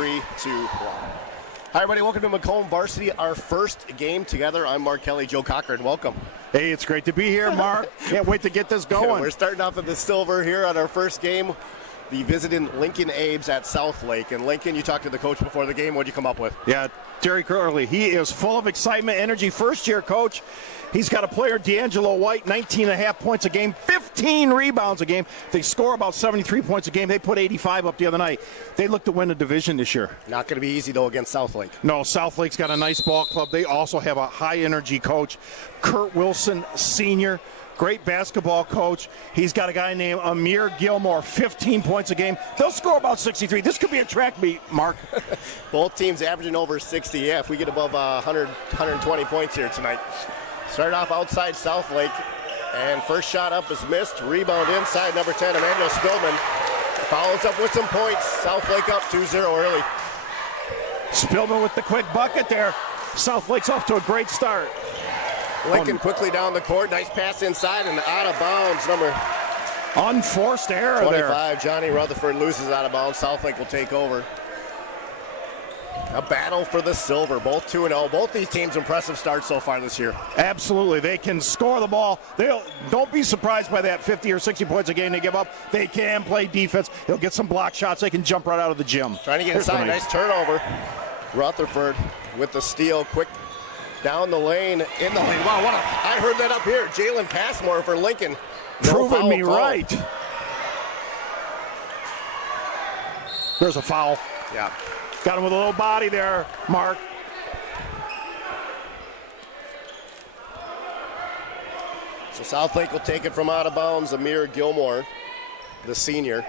3-2. Hi, everybody. Welcome to Macomb Varsity, our first game together. I'm Mark Kelly, Joe Cochran. Welcome. Hey, it's great to be here, Mark. Can't wait to get this going. We're starting off at the silver here on our first game. The visiting Lincoln Abes at SouthLake. And Lincoln, you talked to the coach before the game. What'd you come up with? Yeah, Terry Curley. He is full of excitement, energy. First-year coach. He's got a player, D'Angelo White, 19.5 points a game, 15 rebounds a game. They score about 73 points a game. They put 85 up the other night. They look to win the division this year. Not going to be easy, though, against SouthLake. No, SouthLake's got a nice ball club. They also have a high-energy coach, Kurt Wilson, Sr., great basketball coach. He's got a guy named Amir Gilmore, 15 points a game. They'll score about 63. This could be a track meet, Mark. Both teams averaging over 60. Yeah, if we get above 120 points here tonight. Start off outside SouthLake, and first shot up is missed. Rebound inside, number 10, Emmanuel Spillman. Follows up with some points. SouthLake up 2-0 early. Spillman with the quick bucket there. SouthLake's off to a great start. Lincoln quickly down the court. Nice pass inside and out of bounds. Number unforced error 25, there. Johnny Rutherford loses out of bounds. SouthLake will take over. A battle for the silver. Both 2-0. Both these teams impressive starts so far this year. Absolutely. They can score the ball. Don't be surprised by that 50 or 60 points a game they give up. They can play defense. They'll get some block shots. They can jump right out of the gym. Trying to get inside. Nice turnover. Rutherford with the steal. Quick down the lane. In the lane. Wow, I heard that up here. Jalen Passmore for Lincoln. Proving me right. There's a foul. Yeah. Got him with a little body there, Mark. So SouthLake will take it from out of bounds. Amir Gilmore, the senior.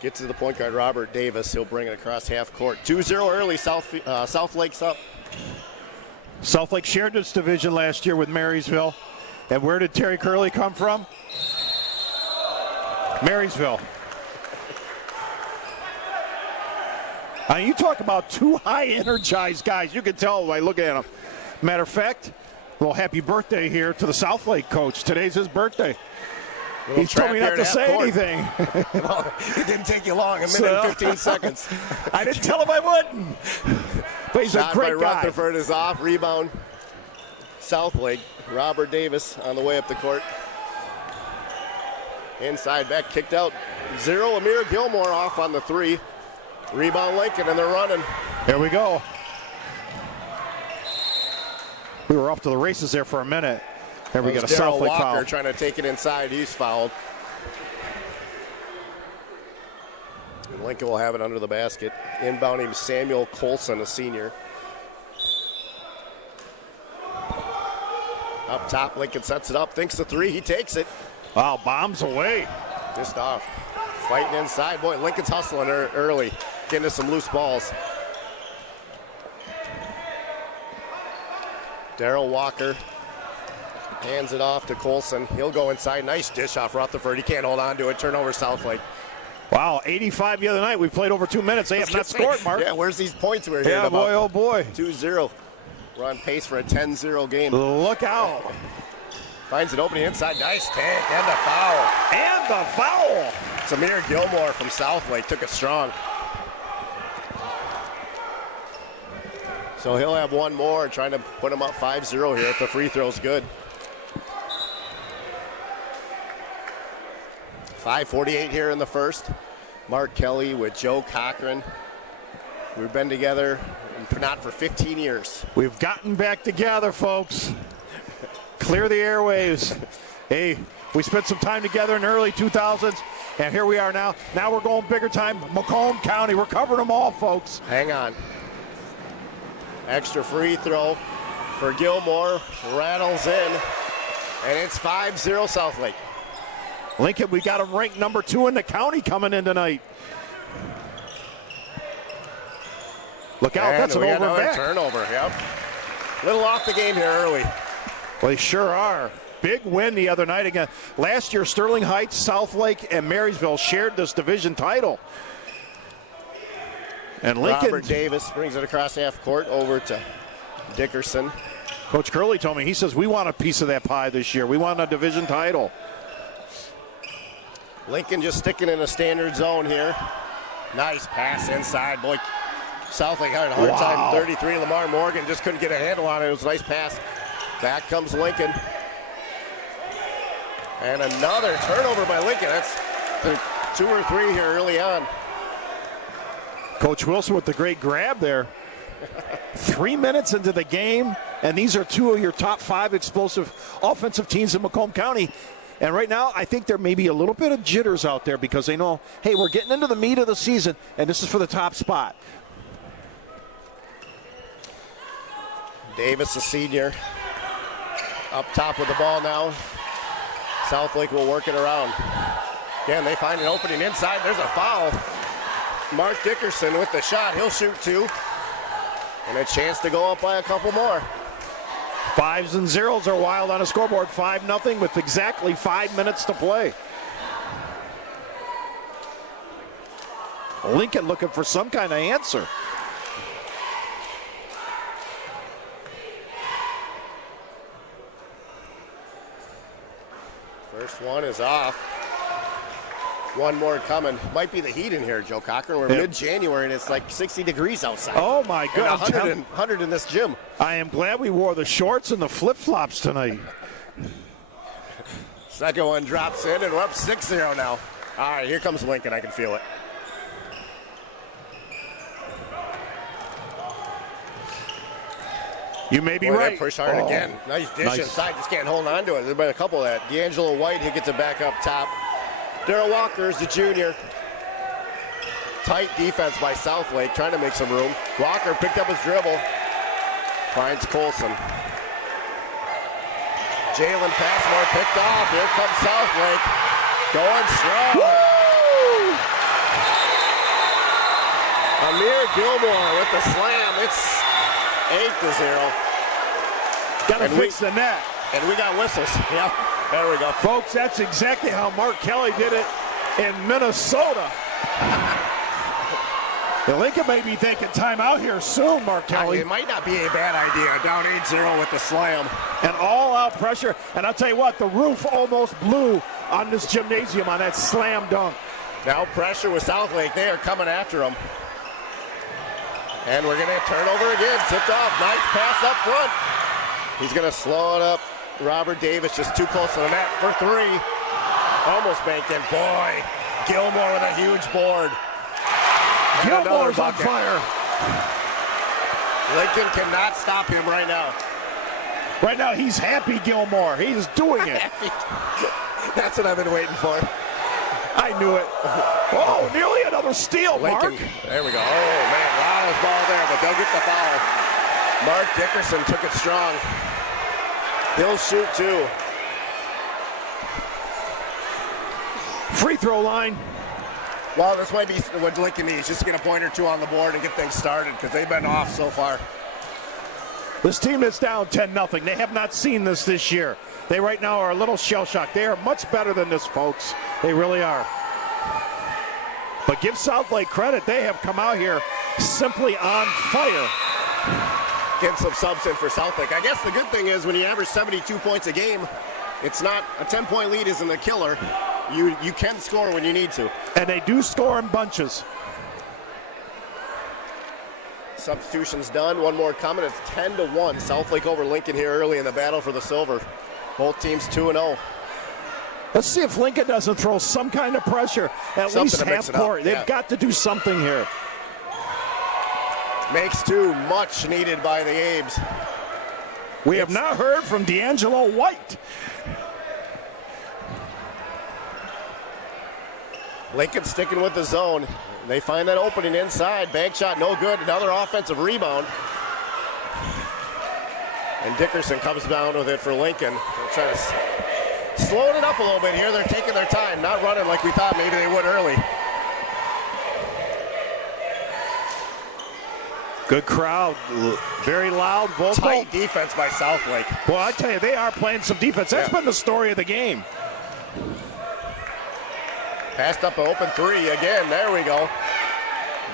Gets to the point guard, Robert Davis. He'll bring it across half court. 2-0 early. SouthLake's up. SouthLake shared this division last year with Marysville. And where did Terry Curley come from? Marysville. You talk about two high-energized guys. You can tell by looking at them. Matter of fact, well, happy birthday here to the SouthLake coach. Today's his birthday. He told me not to say anything. Well, it didn't take you long, a minute and 15 seconds. I didn't tell him I wouldn't. But he's a great guy. Rutherford is off. Rebound. SouthLake. Robert Davis on the way up the court. Inside back, kicked out. 0. Amir Gilmore off on the 3. Rebound Lincoln, and they're running. Here we go. We were off to the races there for a minute. Here we get a SouthLake foul. Trying to take it inside. He's fouled. And Lincoln will have it under the basket. Inbounding Samuel Colson, a senior. Up top, Lincoln sets it up. Thinks the 3. He takes it. Wow, bombs away. Just off. Fighting inside. Boy, Lincoln's hustling early. Getting to some loose balls. Darrell Walker hands it off to Colson. He'll go inside. Nice dish off Rutherford. He can't hold on to it. Turnover SouthLake. Wow, 85 the other night. We played over 2 minutes. They have not scored, Mark. Yeah, where's these points we're hearing about? Yeah, boy, oh boy. 2-0. We're on pace for a 10-0 game. Look out. Finds an opening inside. Nice take. And the foul. And the foul. Samir Gilmore from SouthLake took it strong. So he'll have one more, trying to put him up 5-0 here if the free throw's good. 5:48 here in the first. Mark Kelly with Joe Cochran. We've been together not for 15 years. We've gotten back together, folks. Clear the airwaves. Hey, we spent some time together in the early 2000s, and here we are now. Now we're going bigger time. Macomb County, we're covering them all, folks. Hang on. Extra free throw for Gilmore. Rattles in, and it's 5-0 SouthLake. Lincoln, we got them ranked number 2 in the county coming in tonight. Look out, that's an over and back. Turnover, yep. Little off the game here early. Well, they sure are. Big win the other night again. Last year, Sterling Heights, SouthLake, and Marysville shared this division title. And Lincoln. Robert Davis brings it across half court over to Dickerson. Coach Curley told me, he says, we want a piece of that pie this year. We want a division title. Lincoln just sticking in a standard zone here. Nice pass inside. Boy, Southlake had a hard time. 33, Lamar Morgan just couldn't get a handle on it. It was a nice pass. Back comes Lincoln. And another turnover by Lincoln. That's the 2 or 3 here early on. Coach Wilson with the great grab there. 3 minutes into the game, and these are 2 of your top 5 explosive offensive teams in Macomb County. And right now, I think there may be a little bit of jitters out there because they know, hey, we're getting into the meat of the season, and this is for the top spot. Davis, a senior, up top with the ball now. Southlake will work it around. Again, they find an opening inside. There's a foul. Mark Dickerson with the shot. He'll shoot 2. And a chance to go up by a couple more. 5s and 0s are wild on a scoreboard. 5-0 with exactly 5 minutes to play. Lincoln looking for some kind of answer. First one is off. One more coming. Might be the heat in here, Joe Cochran. We're mid-January and it's like 60 degrees outside. Oh my God. 100 in this gym. I am glad we wore the shorts and the flip-flops tonight. Second one drops in and we're up 6-0 now. All right, here comes Lincoln. I can feel it. You may be right. Push hard again. Nice dish inside. Just can't hold on to it. There's been a couple of that. D'Angelo White, who gets it back up top. Darrell Walker is the junior. Tight defense by Southlake, trying to make some room. Walker picked up his dribble. Finds Colson. Jalen Passmore picked off. Here comes Southlake. Going strong. Woo! Amir Gilmore with the slam. It's 8-0. Got to fix the net. And we got whistles. Yeah, there we go. Folks, that's exactly how Mark Kelly did it in Minnesota. Lincoln may be thinking timeout here soon, Mark Kelly. It might not be a bad idea. Down 8-0 with the slam. And all-out pressure. And I'll tell you what, the roof almost blew on this gymnasium on that slam dunk. Now pressure with Southlake. They are coming after him. And we're going to turn over again. Tipped off. Nice pass up front. He's going to slow it up. Robert Davis just too close to the net for 3. Almost banked in. Boy, Gilmore with a huge board. Gilmore's on fire. Lincoln cannot stop him right now. Right now, he's happy Gilmore. He's doing it. That's what I've been waiting for. I knew it. Oh, nearly another steal, Lincoln. Mark. There we go. Oh, man, Lawler's ball there, but they'll get the foul. Mark Dickerson took it strong. He'll shoot 2. Free throw line. Well, this might be what Lincoln needs, just to get a point or 2 on the board and get things started, because they've been off so far. This team is down 10-0. They have not seen this year. They right now are a little shell-shocked. They are much better than this, folks. They really are. But give Southlake credit. They have come out here simply on fire. Getting some subs in for Southlake. I guess the good thing is when you average 72 points a game, it's not a 10-point lead isn't a killer. You can score when you need to. And they do score in bunches. Substitutions done. One more coming. It's 10-1. Southlake over Lincoln here early in the battle for the silver. Both teams 2-0. Let's see if Lincoln doesn't throw some kind of pressure at least half court. They've got to do something here. Makes 2 much needed by the Abes. We have not heard from D'Angelo White. Lincoln sticking with the zone. They find that opening inside. Bank shot, no good. Another offensive rebound. And Dickerson comes down with it for Lincoln. They're trying to slow it up a little bit here. They're taking their time, not running like we thought maybe they would early. Good crowd, very loud, vocal. Tight defense by Southlake. Well, I tell you, they are playing some defense. That's been the story of the game. Passed up an open 3 again. There we go.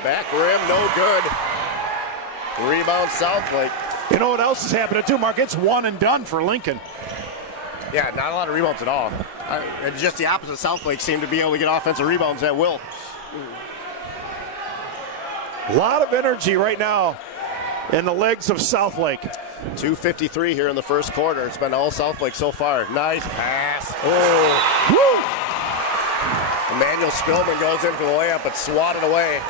Back rim, no good. Rebound Southlake. You know what else is happening too, Mark? It's one and done for Lincoln. Yeah, not a lot of rebounds at all. And just the opposite. Southlake seemed to be able to get offensive rebounds at will. A lot of energy right now in the legs of SouthLake. 2:53 here in the first quarter. It's been all SouthLake so far. Nice pass. Oh, woo! Emmanuel Spillman goes in for the layup, but swatted away.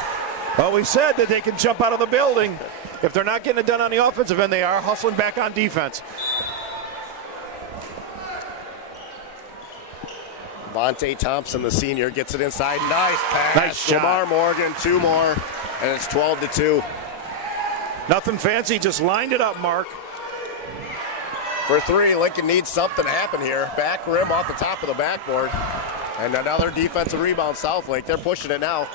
Well, we said that they can jump out of the building. If they're not getting it done on the offensive end, they are hustling back on defense. Vontae Thompson, the senior, gets it inside. Nice pass. Nice shot. Lamar Morgan, 2 more, and it's 12-2. Nothing fancy, just lined it up, Mark. For 3, Lincoln needs something to happen here. Back rim off the top of the backboard. And another defensive rebound, SouthLake. They're pushing it now.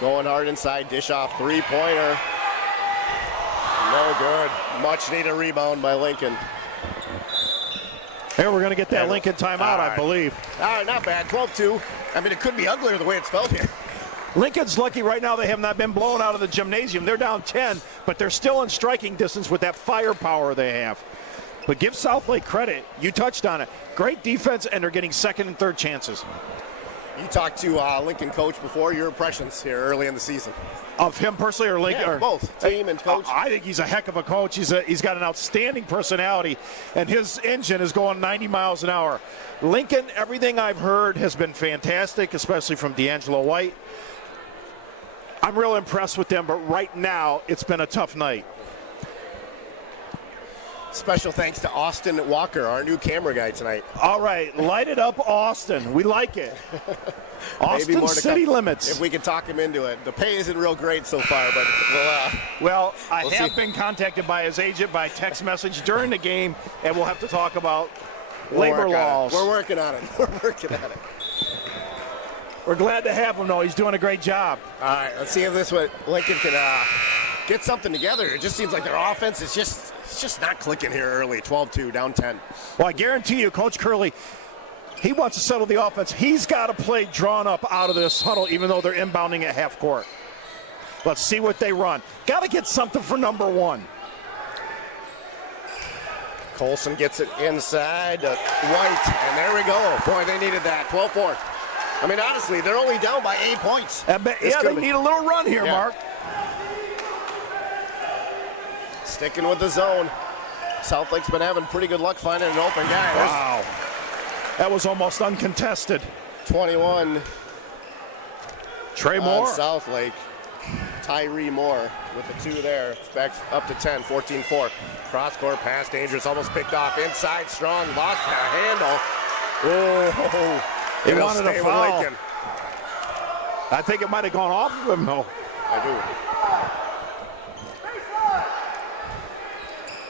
Going hard inside, dish off, 3-pointer. No good. Much needed rebound by Lincoln. Here, we're going to get that Lincoln timeout, I believe. All right, not bad, 12-2. I mean, it could be uglier the way it's felt here. Lincoln's lucky right now they have not been blown out of the gymnasium. They're down 10, but they're still in striking distance with that firepower they have. But give SouthLake credit. You touched on it. Great defense, and they're getting second and third chances. You talked to Lincoln coach before. Your impressions here early in the season? Of him personally or Lincoln? Yeah, both, team and coach. I think he's a heck of a coach. He's got an outstanding personality, and his engine is going 90 miles an hour. Lincoln, everything I've heard has been fantastic, especially from D'Angelo White. I'm real impressed with them, but right now it's been a tough night. Special thanks to Austin Walker, our new camera guy tonight. All right, light it up, Austin. We like it. Austin city limits. If we can talk him into it. The pay isn't real great so far, but well, I we'll have see. been contacted by his agent by text message during the game, and we'll have to talk about labor laws. We're working on it. We're working on it. We're glad to have him, though. He's doing a great job. All right, let's see if this one Lincoln can get something together. It just seems like their offense is just not clicking here early. 12-2, down 10. Well, I guarantee you, Coach Curley, he wants to settle the offense. He's got to play drawn up out of this huddle, even though they're inbounding at half court. Let's see what they run. Got to get something for number 1. Colson gets it inside to White, and there we go. Boy, they needed that. 12-4. I mean, honestly, they're only down by 8 points. Yeah, they need a little run here, Yeah. Mark. Sticking with the zone. SouthLake's been having pretty good luck finding an open guy. Wow. That was almost uncontested. 21. Trey Moore. On SouthLake. Tyree Moore with the 2 there. It's back up to 10, 14-4. Cross-court pass, dangerous, almost picked off. Inside, strong, lost the handle. Oh, He wanted a foul. I think it might have gone off of him, though. I do.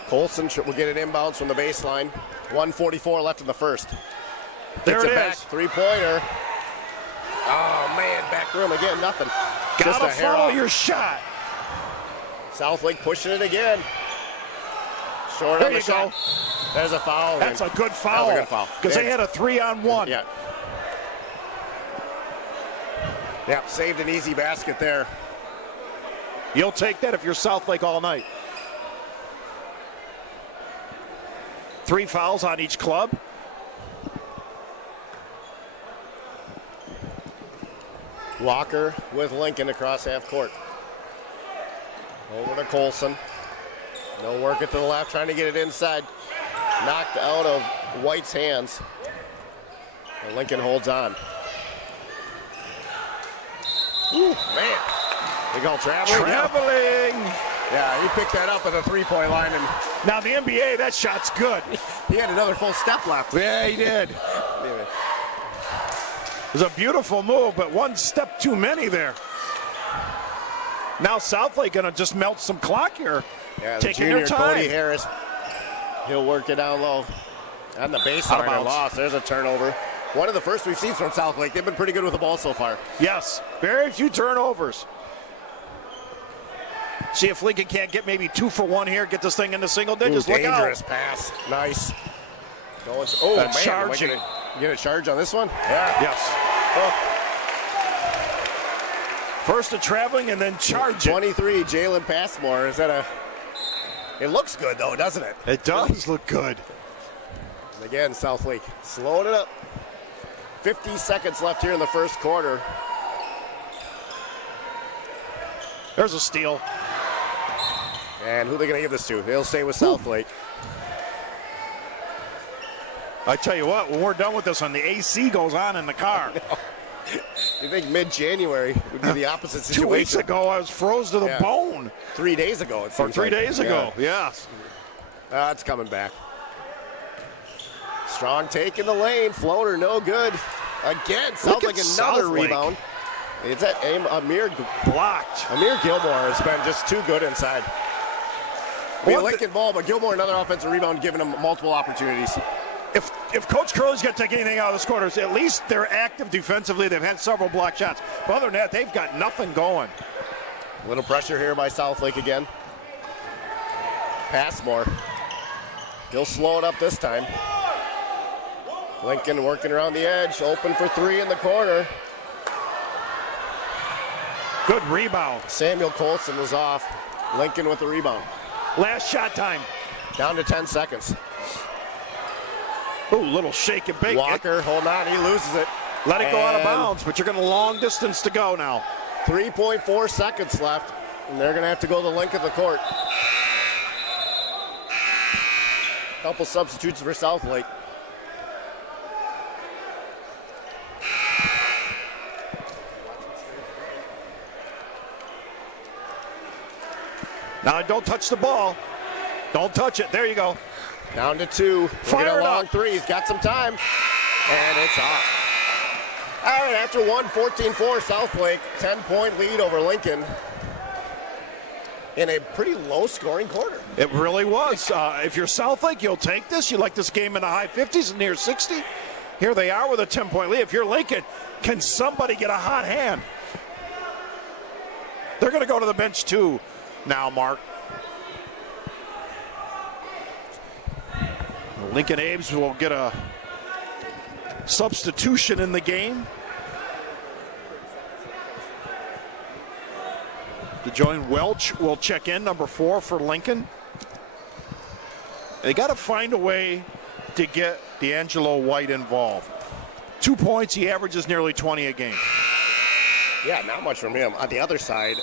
Colson will get it inbounds from the baseline. 1:44 left in the first. There Gets it back, is. 3-pointer. Oh, man, back room again, nothing. Just Gotta a hair follow off. your shot. SouthLake pushing it again. Short There on the you go. shot. There's a foul. That's a good foul. That was a good foul. Because they had a 3-on-1. Yeah. Yep, saved an easy basket there. You'll take that if you're SouthLake all night. 3 fouls on each club. Walker with Lincoln across half court. Over to Colson. No work at the left, trying to get it inside. Knocked out of White's hands. And Lincoln holds on. Ooh, man. They go traveling. Traveling. Yeah, he picked that up at the 3-point line. And Now the NBA, that shot's good. he had another full step left. Yeah, he did. It was a beautiful move, but one step too many there. Now SouthLake gonna just melt some clock here. Yeah, the taking junior their time. Cody Harris. He'll work it down low. On the Out baseline, of a bounds. loss. There's a turnover. One of the first we've seen from SouthLake. They've been pretty good with the ball so far. Yes, very few turnovers. See if Lincoln can't get maybe 2 for 1 here, get this thing into single digits. Ooh, Look out. dangerous pass. Nice. Oh, man. charging. You get a charge on this one? Yeah. Yes. Oh, First a traveling and then charging. 23, Jalen Passmore. Is that a... It looks good, though, doesn't it? It does look good. And again, SouthLake slowing it up. 50 seconds left here in the first quarter. There's a steal. And who are they going to give this to? They'll stay with SouthLake. I tell you what, when we're done with this one, the AC goes on in the car. You think mid-January would be the opposite situation? 2 weeks ago, I was froze to the bone. 3 days ago, it seems. Or 3 days ago, yes. It's coming back. Strong take in the lane. Floater, no good. Again, sounds like another rebound. It's that Amir blocked. Amir Gilmore has been just too good inside. Lincoln ball, but Gilmore another offensive rebound, giving him multiple opportunities. If Coach Curley's going to take anything out of this quarter, at least they're active defensively. They've had several block shots. But other than that, they've got nothing going. A little pressure here by SouthLake again. Passmore. He'll slow it up this time. Lincoln working around the edge, open for three in the corner. Good rebound. Samuel Colson was off. Lincoln with the rebound. Last shot time. Down to 10 seconds. Ooh, little shake and bake. Walker, hold on, he loses it. Let it go out of bounds, but you're going to long distance to go now. 3.4 seconds left, and they're going to have to go to the length of the court. Couple substitutes for SouthLake. Now, don't touch the ball. Don't touch it. There you go. Down to two. Fire a long up. three. He's got some time. And it's off. All right, after 14-4, SouthLake, 10-point lead over Lincoln in a pretty low-scoring quarter. It really was. If you're SouthLake, you'll take this. You like this game in the high 50s and near 60. Here they are with a 10-point lead. If you're Lincoln, can somebody get a hot hand? They're going to go to the bench, too, now, Mark. Lincoln Ames will get a substitution in the game. DeJoyne Welch will check in, number 4 for Lincoln. They got to find a way to get D'Angelo White involved. 2 points, he averages nearly 20 a game. Yeah, not much from him. On the other side,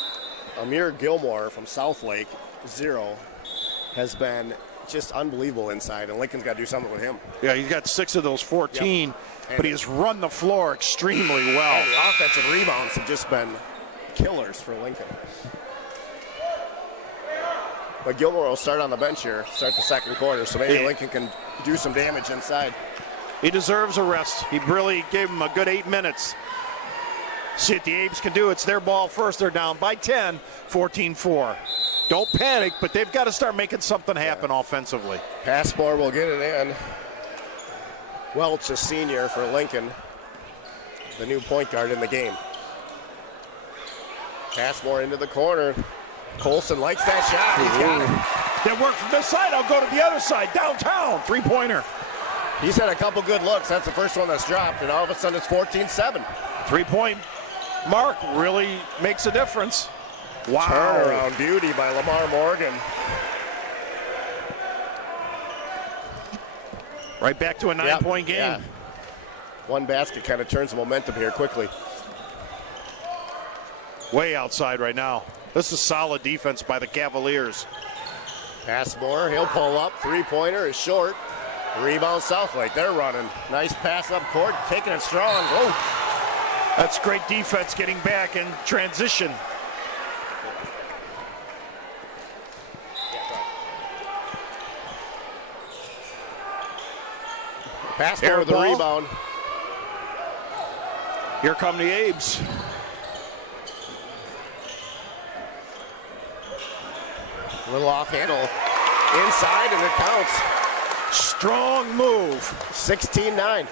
Amir Gilmore from SouthLake, 0, has been just unbelievable inside, and Lincoln's got to do something with him. Yeah, he's got 6 of those 14, but he has run the floor extremely well. And the offensive rebounds have just been killers for Lincoln. But Gilmore will start on the bench here, start the second quarter, so maybe Lincoln can do some damage inside. He deserves a rest. He really gave him a good 8 minutes. See what the Ames can do. It's their ball first. They're down by 10, 14-4. Don't panic, but they've got to start making something happen offensively. Passmore will get it in. Welch, a senior for Lincoln, the new point guard in the game. Passmore into the corner. Colson likes that shot. He's got it. They work from this side. I'll go to the other side. Downtown. 3-pointer. He's had a couple good looks. That's the first one that's dropped, and all of a sudden it's 14-7. 3-point mark really makes a difference. Wow. Turnaround beauty by Lamar Morgan. Right back to a 9-point game. Yeah. One basket kind of turns the momentum here quickly. Way outside right now. This is solid defense by the Cavaliers. Passmore, he'll pull up. 3-pointer is short. Rebound SouthLake. They're running. Nice pass up court, taking it strong. Whoa. That's great defense getting back in transition. Passmore with the rebound. Here come the Ames. A little off handle. Inside, and it counts. Strong move. 16-9.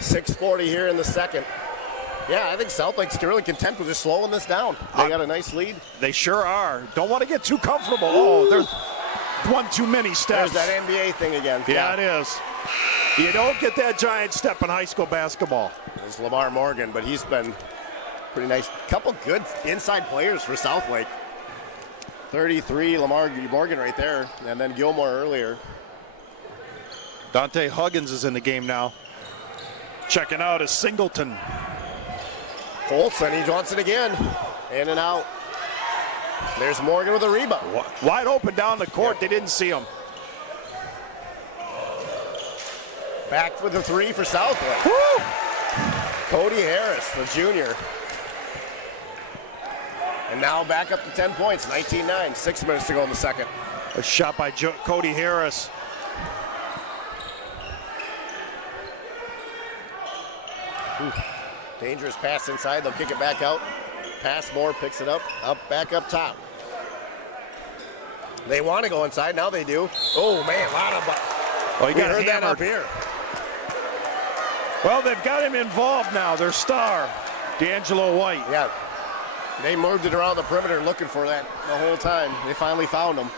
.640 here in the second. Yeah, I think SouthLake's really content with just slowing this down. They got a nice lead. They sure are. Don't want to get too comfortable. Oh, there's one too many steps. There's that NBA thing again. Yeah, it is. You don't get that giant step in high school basketball. There's Lamar Morgan, but he's been pretty nice. Couple good inside players for SouthLake. 33, Lamar Morgan right there, and then Gilmore earlier. Dante Huggins is in the game now. Checking out is Singleton. Colson, he wants it again. In and out. There's Morgan with a rebound. Wide open down the court. They didn't see him. Back for the three for SouthLake. Woo! Cody Harris, the junior. And now back up to 10 points, 19-9, 6 minutes to go in the second. A shot by Cody Harris. Ooh. Dangerous pass inside, they'll kick it back out. Passmore picks it up, back up top. They want to go inside, now they do. Oh man, a lot of you got heard that up here. Well, they've got him involved now, their star, D'Angelo White. Yeah, they moved it around the perimeter looking for that the whole time. They finally found him.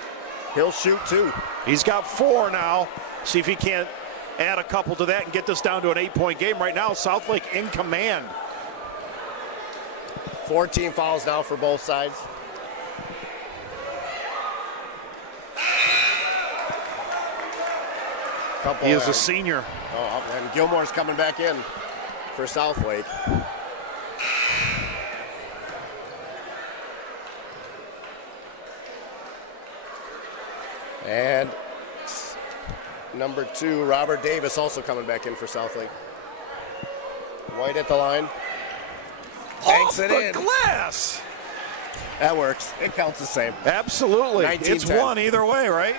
He'll shoot two. He's got 4 now. See if he can't add a couple to that and get this down to an 8-point game. Right now, SouthLake in command. 14 fouls now for both sides. He is a senior. Oh, and Gilmore's coming back in for SouthLake. And number 2, Robert Davis, also coming back in for SouthLake. White at the line. Banks it in. Glass. That works. It counts the same. Absolutely. 19-10. It's 1 either way, right?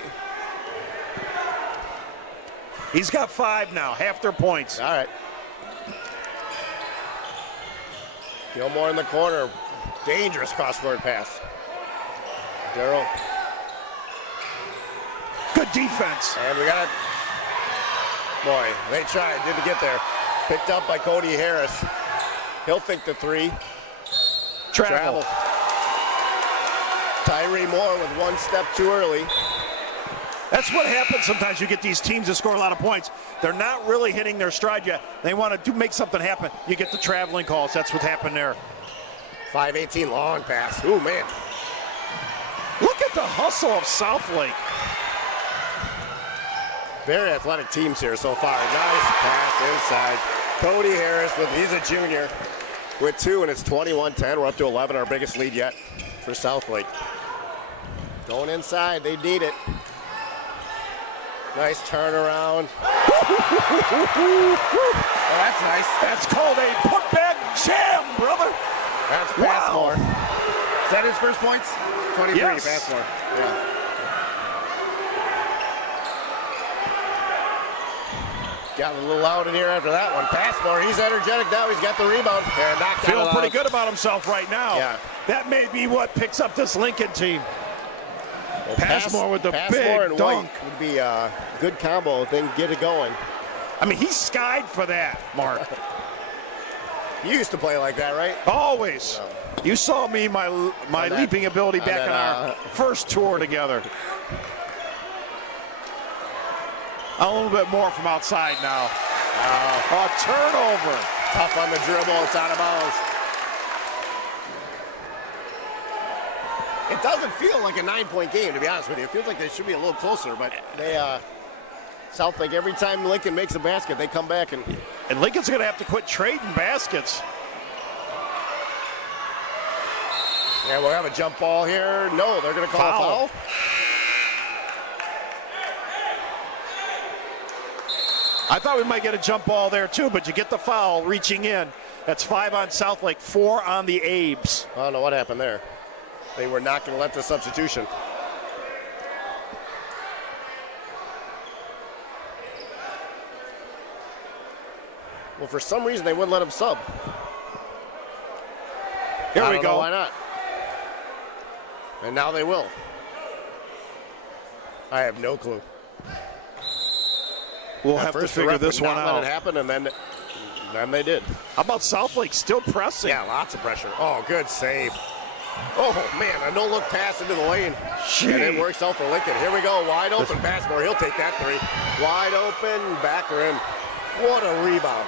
He's got 5 now, half their points. All right. Gilmore in the corner. Dangerous cross-court pass. Darrell. Good defense. And we got it. Boy, they tried. Didn't get there. Picked up by Cody Harris. He'll think the 3. Travel. Tyree Moore with 1 step too early. That's what happens sometimes. You get these teams that score a lot of points. They're not really hitting their stride yet. They want to make something happen. You get the traveling calls. That's what happened there. 5-18 long pass. Ooh, man. Look at the hustle of SouthLake. Very athletic teams here so far. Nice pass inside. Cody Harris, he's a junior, with 2, and it's 21-10. We're up to 11, our biggest lead yet for SouthLake. Going inside, they need it. Nice turnaround. Oh, that's nice. That's called a putback jam, brother. That's Passmore. Is that his first points? 23, yes. Passmore. Yeah. Got a little loud in here after that one. Passmore, he's energetic now. He's got the rebound. Feeling pretty good about himself right now. Yeah. That may be what picks up this Lincoln team. Well, Passmore with the Passmore big and dunk. White would be a good combo if they can get it going. I mean, he's skied for that, Mark. You used to play like that, right? Always. No. You saw me, my leaping ability back on our first tour together. A little bit more from outside now. A turnover. Tough on the dribble. It's out of bounds. It doesn't feel like a 9-point game, to be honest with you. It feels like they should be a little closer, but they, SouthLake, every time Lincoln makes a basket, they come back and Lincoln's going to have to quit trading baskets. Yeah, we'll have a jump ball here. No, they're going to call a foul. I thought we might get a jump ball there too, but you get the foul reaching in. That's 5 on SouthLake, 4 on the Abes. I don't know what happened there. They were not going to let the substitution. Well, for some reason, they wouldn't let him sub. Here we go. Why not? And now they will. I have no clue. We'll have to figure this one out. Let it happen, and then they did. How about SouthLake still pressing? Yeah, lots of pressure. Oh, good save. Oh, man, a no-look pass into the lane. Gee. And it works out for Lincoln. Here we go, wide open. Passmore, he'll take that 3. Wide open, backer in. What a rebound.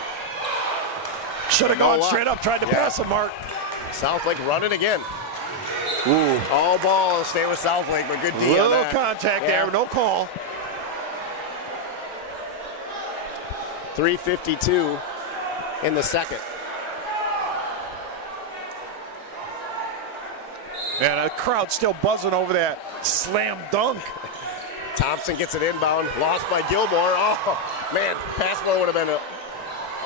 Should have gone straight up, tried to pass him, Mark. SouthLake running again. Ooh. All ball, stay with SouthLake, but good D on that. Little contact there, no call. 3:52 in the second. And the crowd still buzzing over that slam dunk. Thompson gets it inbound, lost by Gilmore. Oh, man, Passmore would have been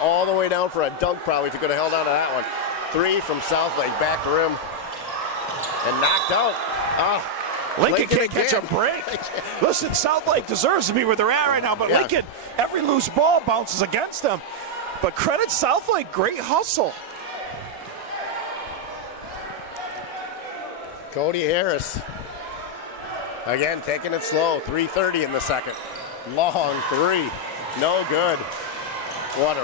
all the way down for a dunk probably if he could have held on to that one. 3 from SouthLake, back to rim, and knocked out. Oh, Lincoln can't catch a break. Listen, SouthLake deserves to be where they're at right now, but Lincoln, every loose ball bounces against them. But credit SouthLake, great hustle. Cody Harris, again, taking it slow. 3:30 in the second. Long 3, no good. What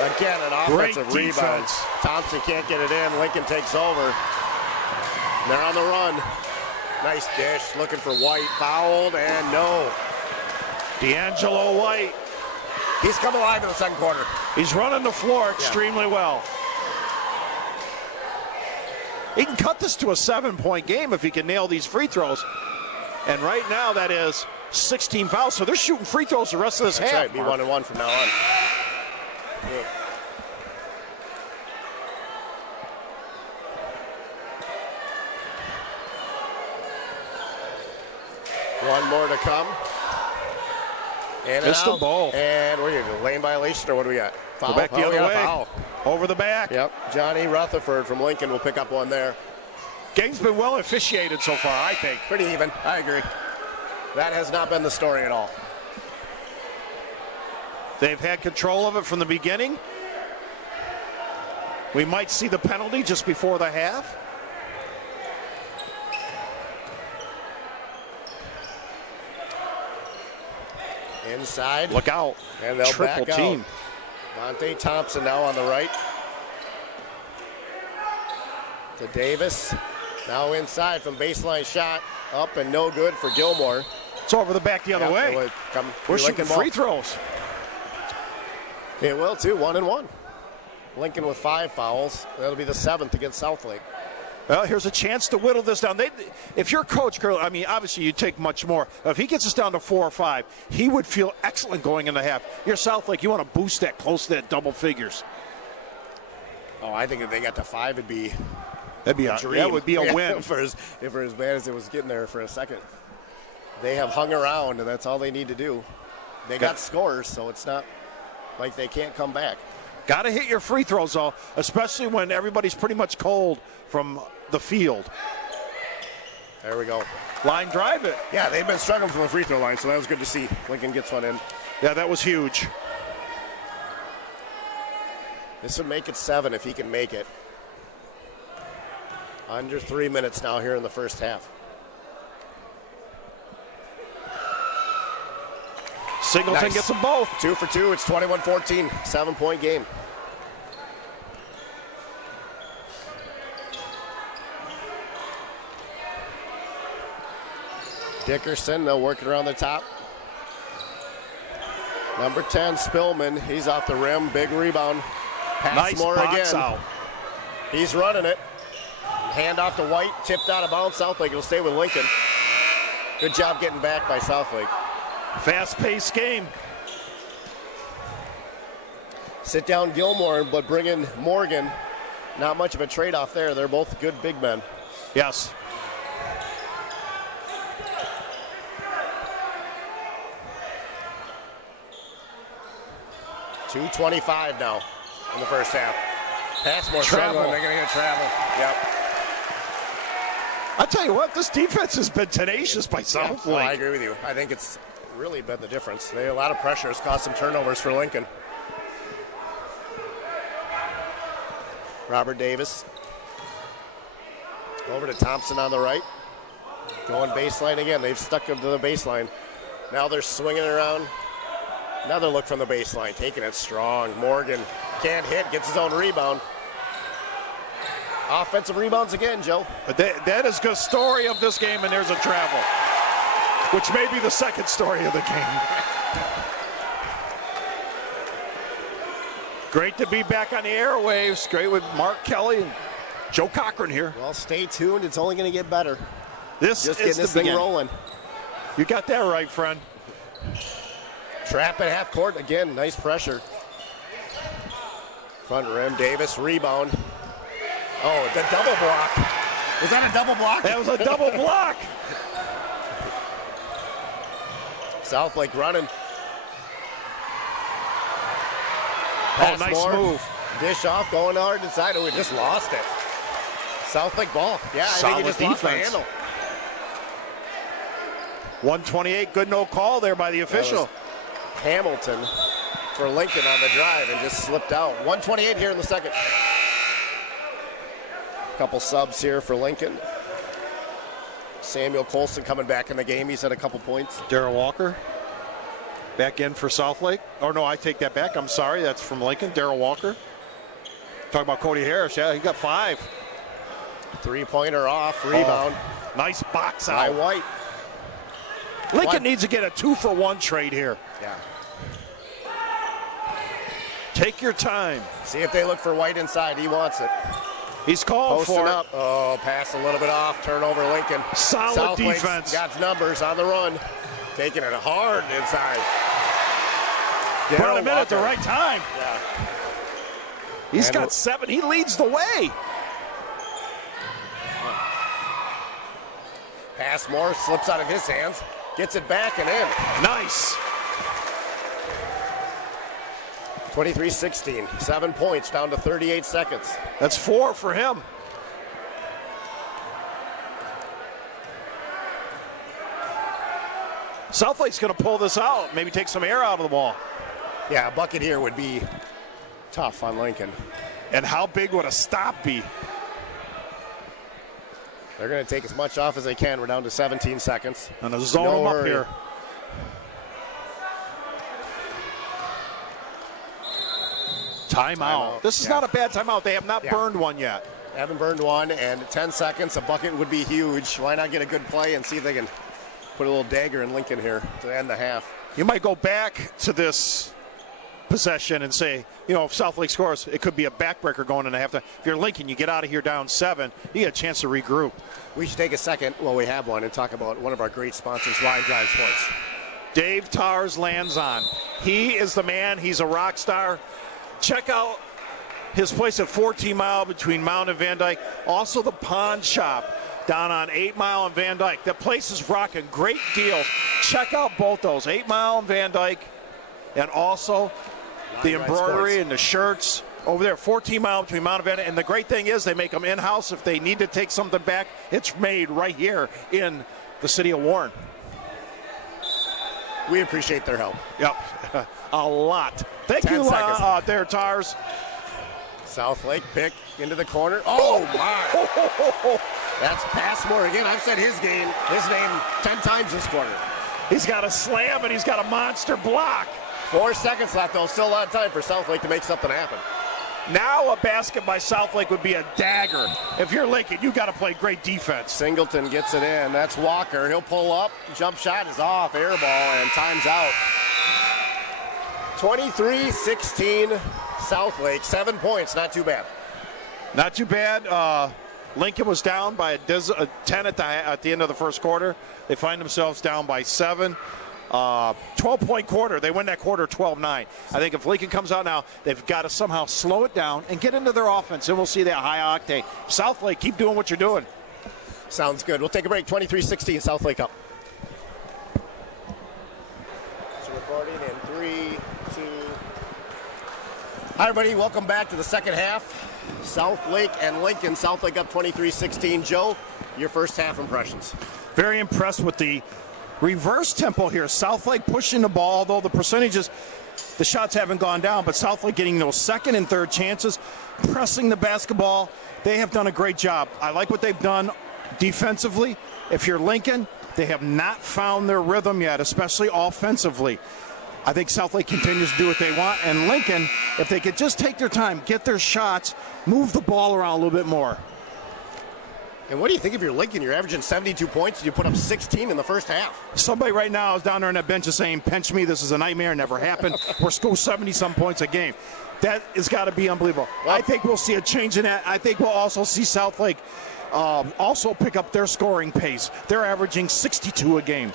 again, an offensive rebound. Thompson can't get it in. Lincoln takes over. They're on the run. Nice dish, looking for White, fouled, and no. D'Angelo White. He's come alive in the second quarter. He's running the floor extremely well. He can cut this to a 7-point game if he can nail these free throws. And right now that is 16 fouls, so they're shooting free throws the rest of this half. That's right, be 1-1 from now on. Yeah. One more to come. And missed them both. And where are you? Lane violation, or what do we got? Foul. Go back the other way. Foul. Over the back. Yep. Johnny Rutherford from Lincoln will pick up one there. Game's been well officiated so far, I think. Pretty even. I agree. That has not been the story at all. They've had control of it from the beginning. We might see the penalty just before the half. Inside. Look out. And they'll triple back team. Out. Monte Thompson now on the right. To Davis. Now inside from baseline shot. Up and no good for Gilmore. It's over the back the other way. We're shooting free throws. It will too, 1-1. Lincoln with 5 fouls. That'll be the 7th against SouthLake. Well, here's a chance to whittle this down. If you're Coach Curl, I mean, obviously you take much more. If he gets us down to 4 or 5, he would feel excellent going in the half. You're SouthLake, you want to boost that close to that double figures. Oh, I think if they got to 5, it'd be a dream. That would be a win. If as bad as it was getting there for a second. They have hung around, and that's all they need to do. They got scores, so it's not like they can't come back. Got to hit your free throws, though, especially when everybody's pretty much cold from the field. There we go. Line drive it. Yeah, they've been struggling from the free throw line, so that was good to see. Lincoln gets one in. Yeah, that was huge. This would make it 7 if he can make it. Under 3 minutes now here in the first half. Singleton gets them both. 2 for 2. It's 21-14. 7-point game. Dickerson, they'll work it around the top. Number 10, Spillman. He's off the rim. Big rebound. Nice box again. out. He's running it. Hand off to White. Tipped out of bounds. SouthLake will stay with Lincoln. Good job getting back by SouthLake. Fast-paced game. Sit down Gilmore, but bring in Morgan. Not much of a trade-off there. They're both good big men. Yes. .225 now in the first half. Passmore struggling. They're going to get travel. Yep. I'll tell you what, this defense has been tenacious by SouthLake. Yeah, I agree with you. I think it's really been the difference. They had a lot of pressure. It's caused some turnovers for Lincoln. Robert Davis. Over to Thompson on the right. Going baseline again. They've stuck him to the baseline. Now they're swinging it around. Another look from the baseline. Taking it strong. Morgan can't hit. Gets his own rebound. Offensive rebounds again, Joe. But that is the story of this game, and there's a travel, which may be the second story of the game. Great to be back on the airwaves. Great with Mark Kelly and Joe Cochran here. Well, stay tuned. It's only going to get better. This Just is getting this thing rolling. You got that right, friend. Trap at half court again. Nice pressure. Front rim, Davis, rebound. Oh, the double block. Was that a double block? That was a double block. SouthLake running. Oh, nice move. Dish off, going hard inside. Oh, we just lost it. SouthLake ball. Yeah, I think he just lost the handle. 128, good no call there by the official. Hamilton for Lincoln on the drive and just slipped out. 128 here in the second. Couple subs here for Lincoln. Samuel Colson coming back in the game. He's had a couple points. Darrell Walker back in for SouthLake. Oh, no, I take that back. I'm sorry. That's from Lincoln. Darrell Walker. Talk about Cody Harris. Yeah, he got 5. Three-pointer off. Rebound. Oh, nice box out. By White. Lincoln needs to get a 2-for-1 trade here. Yeah. Take your time. See if they look for White inside. He wants it. He's called Posting for it. up. Oh, pass a little bit off. Turnover, Lincoln. Solid defense. Got numbers on the run. Taking it hard inside. Brought him in at the right time. Yeah. He's got 7. He leads the way. Pass more. Slips out of his hands. Gets it back and in. Nice. 23-16. 7 points down to 38 seconds. That's 4 for him. SouthLake's going to pull this out. Maybe take some air out of the ball. Yeah, a bucket here would be tough on Lincoln. And how big would a stop be? They're going to take as much off as they can. We're down to 17 seconds. And a zone them up here. Timeout. This is not a bad timeout. They have not burned one yet. Haven't burned one, and 10 seconds. A bucket would be huge. Why not get a good play and see if they can put a little dagger in Lincoln here to end the half? You might go back to this possession and say, you know, if SouthLake scores, it could be a backbreaker going into halftime. If you're Lincoln, you get out of here down 7, you get a chance to regroup. We should take a second, well, we have one, and talk about one of our great sponsors, Line Drive Sports. Dave Tars lands on. He is the man. He's a rock star. Check out his place at 14 Mile between Mount and Van Dyke. Also the pawn shop down on 8 Mile and Van Dyke. That place is rocking. Great deals. Check out both those, 8 Mile and Van Dyke, and also the embroidery and the shirts over there, 14 Mile between Mount and Van Dyke. And the great thing is they make them in-house. If they need to take something back, it's made right here in the city of Warren. We appreciate their help. Yep, a lot. Thank you there, Tars. SouthLake pick into the corner. Oh, my. That's Passmore again. I've said his name 10 times this quarter. He's got a slam and he's got a monster block. 4 seconds left, though. Still a lot of time for SouthLake to make something happen. Now a basket by SouthLake would be a dagger. If you're Lincoln, you got to play great defense. Singleton gets it in. That's Walker. He'll pull up. Jump shot is off. Air ball, and time's out. 23-16 SouthLake. 7 points. Not too bad. Not too bad. Lincoln was down by a 10 at the end of the first quarter. They find themselves down by 7. 12-point quarter. They win that quarter 12-9. I think if Lincoln comes out now, they've got to somehow slow it down and get into their offense, and we'll see that high octane. SouthLake, keep doing what you're doing. Sounds good. We'll take a break. 23-16, SouthLake up. So recording in 3, 2. Hi, everybody. Welcome back to the second half. SouthLake and Lincoln. SouthLake up 23-16. Joe, your first half impressions. Very impressed with the reverse tempo here. SouthLake pushing the ball, although the percentages, the shots haven't gone down, but SouthLake getting those second and third chances, pressing the basketball. They have done a great job. I like what they've done defensively. If you're Lincoln, they have not found their rhythm yet, especially offensively. I think SouthLake continues to do what they want, and Lincoln, if they could just take their time, get their shots, move the ball around a little bit more. And what do you think if you're Lincoln? You're averaging 72 points and you put up 16 in the first half. Somebody right now is down there on that bench is saying, pinch me, this is a nightmare, never happened. We're still 70-some points a game. That has got to be unbelievable. Well, I think we'll see a change in that. I think we'll also see SouthLake also pick up their scoring pace. They're averaging 62 a game.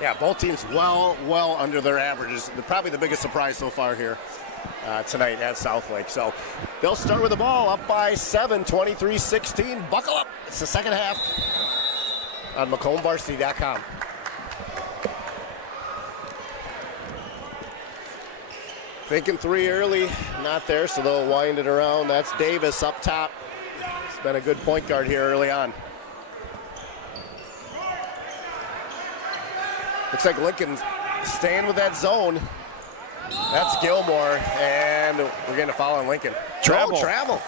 Yeah, both teams well under their averages. Probably the biggest surprise so far here. tonight at Southlake. So they'll start with the ball up by 7, 23-16. Buckle up. It's the second half on MacombVarsity.com. Thinking three early, not there, so they'll wind it around. That's Davis up top. He's been a good point guard here early on. Looks like Lincoln's staying with that zone. That's Gilmore, and we're getting a foul on Lincoln. Travel. Oh, travel.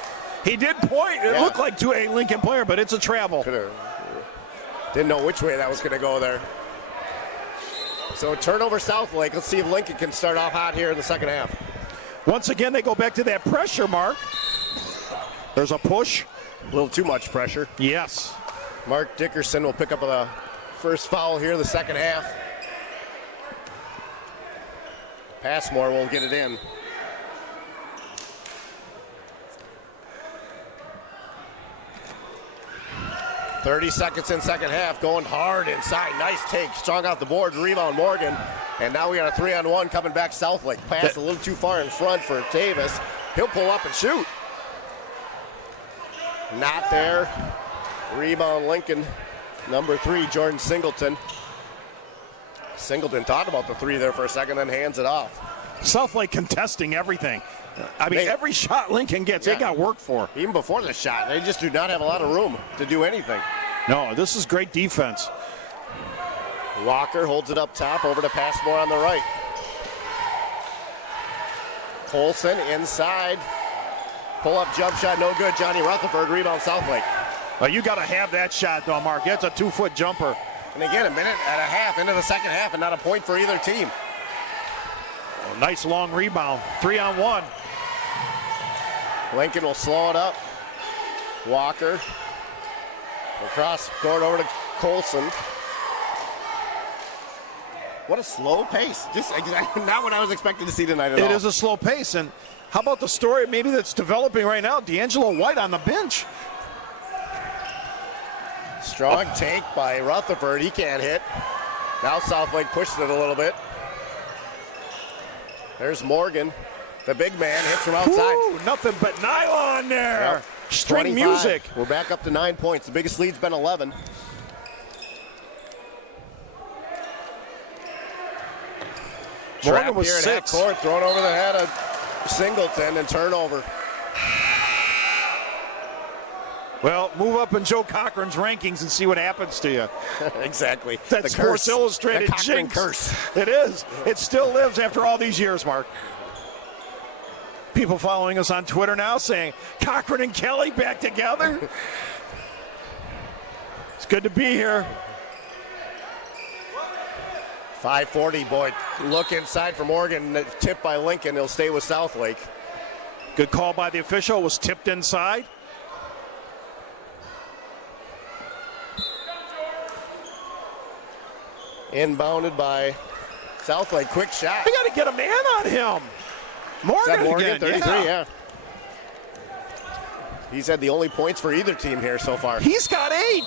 He did point. It looked like to a Lincoln player, but it's a travel. Didn't know which way that was going to go there. So turnover Southlake. Let's see if Lincoln can start off hot here in the second half. Once again, they go back to that pressure, Mark. There's a push. A little too much pressure. Yes. Mark Dickerson will pick up the first foul here in the second half. Passmore won't get it in. .30 seconds in second half, going hard inside. Nice take, strong off the board, rebound Morgan. And now we got a 3-on-1 coming back Southlake. Pass a little too far in front for Davis. He'll pull up and shoot. Not there. Rebound Lincoln. Number 3, Jordan Singleton. Singleton thought about the three there for a second, then hands it off. Southlake contesting everything. I mean, every shot Lincoln gets, they got work for. Even before the shot, they just do not have a lot of room to do anything. No, this is great defense. Walker holds it up top, over to Passmore on the right. Colson inside. Pull-up jump shot, no good. Johnny Rutherford, rebound Southlake. Well, you got to have that shot, though, Mark. It's a 2-foot jumper. And again, a minute and a half into the second half, and not a point for either team. Oh, nice long rebound. 3-on-1. Lincoln will slow it up. Walker. Across court over to Colson. What a slow pace. Just exactly not what I was expecting to see tonight at all. It is a slow pace. And how about the story maybe that's developing right now? D'Angelo White on the bench. Strong take by Rutherford. He can't hit. Now Southlake pushes it a little bit. There's Morgan. The big man hits from outside. Ooh, nothing but nylon there. Yep. String 25. music. We're back up to 9 points. The biggest lead's been 11. Morgan was here at 6. half court, thrown over the head of Singleton and turnover. Well, move up in Joe Cochran's rankings and see what happens to you. Exactly. That's the Sports curse. Illustrated The Cochran jinx. curse. It is. It still lives after all these years, Mark. People following us on Twitter now saying, Cochran and Kelly back together? It's good to be here. 5:40, boy. Look inside for Morgan. Tipped by Lincoln. He'll stay with Southlake. Good call by the official. Was tipped inside. Inbounded by Southlake. Quick shot. We got to get a man on him. Morgan, Morgan, again. 33, yeah. He's had the only points for either team here so far. He's got 8.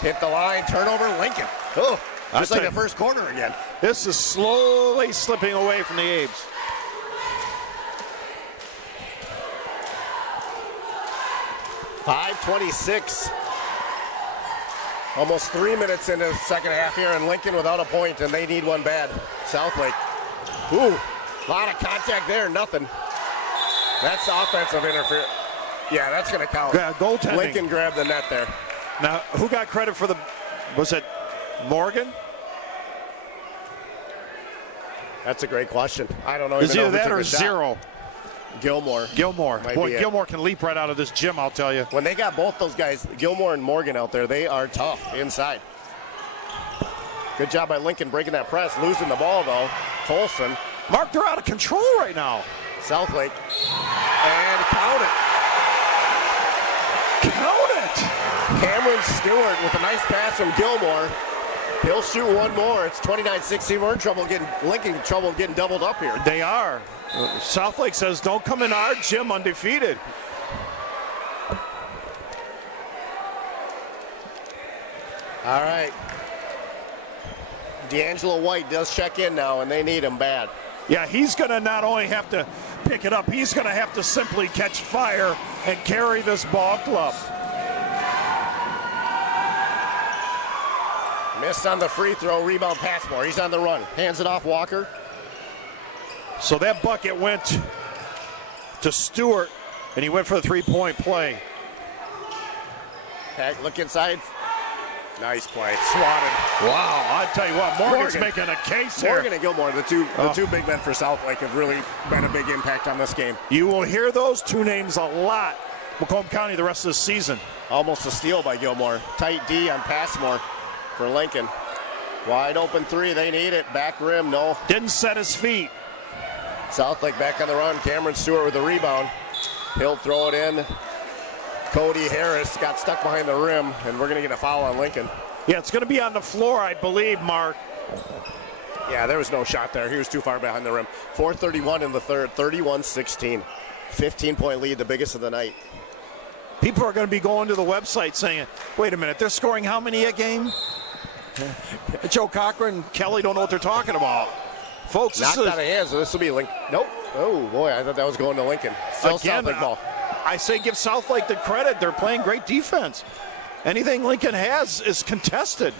Hit the line, turnover, Lincoln. Oh, just like the first quarter again. This is slowly slipping away from the Abes. .526. Almost 3 minutes into the second half here, and Lincoln without a point, and they need one bad. Southlake. Ooh, a lot of contact there, nothing. That's offensive interference. Yeah, that's going to count. Yeah, goaltending. Lincoln grabbed the net there. Now, who got credit for the, was it Morgan? That's a great question. I don't know. It's either that or 0. Gilmore. Boy, Gilmore can leap right out of this gym, I'll tell you. When they got both those guys, Gilmore and Morgan out there, they are tough inside. Good job by Lincoln breaking that press, losing the ball though. Colson. Mark, they're out of control right now. Southlake. And count it. Count it. Cameron Stewart with a nice pass from Gilmore. He'll shoot one more. It's 29-16. We're in trouble getting, Lincoln in trouble getting doubled up here. They are. Southlake says, don't come in our gym undefeated. All right. D'Angelo White does check in now, and they need him bad. Yeah, he's going to not only have to pick it up, he's going to have to simply catch fire and carry this ball club. Missed on the free throw, rebound Passmore. He's on the run. Hands it off Walker. So that bucket went to Stewart, and he went for the three-point play. Look inside. Nice play. Swatted. Wow, I tell you what, Morgan's making a case here. Morgan and Gilmore, the two big men for SouthLake, have really been a big impact on this game. You will hear those two names a lot, Macomb County, the rest of the season. Almost a steal by Gilmore. Tight D on Passmore for Lincoln. Wide open three, they need it. Back rim, no. Didn't set his feet. SouthLake back on the run. Cameron Stewart with the rebound. He'll throw it in. Cody Harris got stuck behind the rim, and we're going to get a foul on Lincoln. Yeah, it's going to be on the floor, I believe, Mark. Yeah, there was no shot there. He was too far behind the rim. 4:31 in the third, 31-16. 15-point lead, the biggest of the night. People are going to be going to the website saying, wait a minute, they're scoring how many a game? Joe Cochran, Kelly don't know what they're talking about. Folks, knocked out of hands, so this will be Lincoln. Nope. Oh, boy, I thought that was going to Lincoln. Still again, SouthLake ball. I say give SouthLake the credit. They're playing great defense. Anything Lincoln has is contested.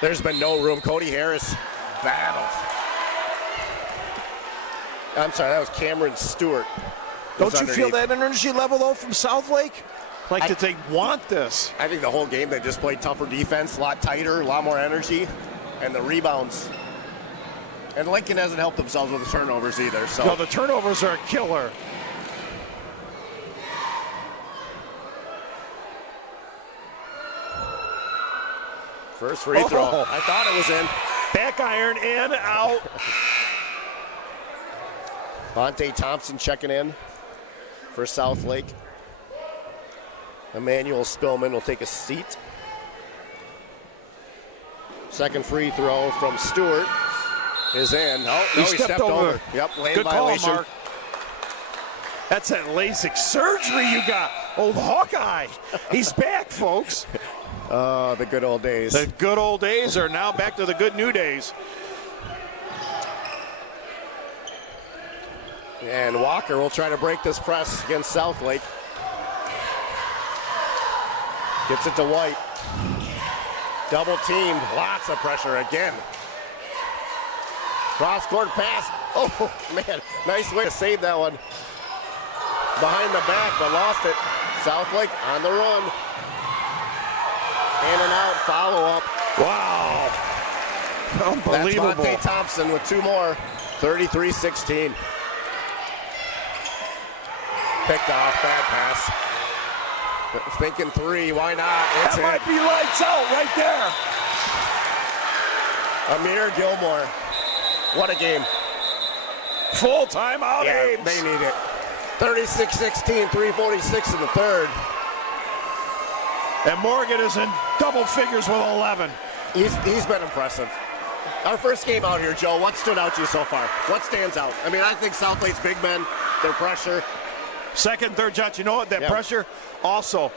There's been no room. Cody Harris battles. I'm sorry, that was Cameron Stewart. Don't you feel that energy level, though, from SouthLake? Like that they want this. I think the whole game they just played tougher defense, a lot tighter, a lot more energy, and the rebounds. And Lincoln hasn't helped themselves with the turnovers either. So no, the turnovers are a killer. First free throw. I thought it was in. Back iron in, out. Vontae Thompson checking in for SouthLake. Emmanuel Spillman will take a seat. Second free throw from Stewart is in. Oh, no, he stepped over. Yep, lane good violation. Call, Mark. That's that LASIK surgery you got. Old Hawkeye. He's back, folks. The good old days. The good old days are now back to the good new days. And Walker will try to break this press against SouthLake. Gets it to White. Double teamed. Lots of pressure again. Cross court pass. Oh, man. Nice way to save that one. Behind the back, but lost it. SouthLake on the run. In and out, follow up. Wow. Unbelievable. That's Vontae Thompson with two more. 33-16. Picked off, bad pass. Thinking three, why not? It's that might be lights out right there. Amir Gilmore. What a game. Full timeout, yeah, Ames. They need it. 36-16, 3:46 in the third. And Morgan is in double figures with 11. He's been impressive. Our first game out here, Joe, what stood out to you so far? What stands out? I mean, I think SouthLake's big men, their pressure. Second, third shot, you know what? That pressure, also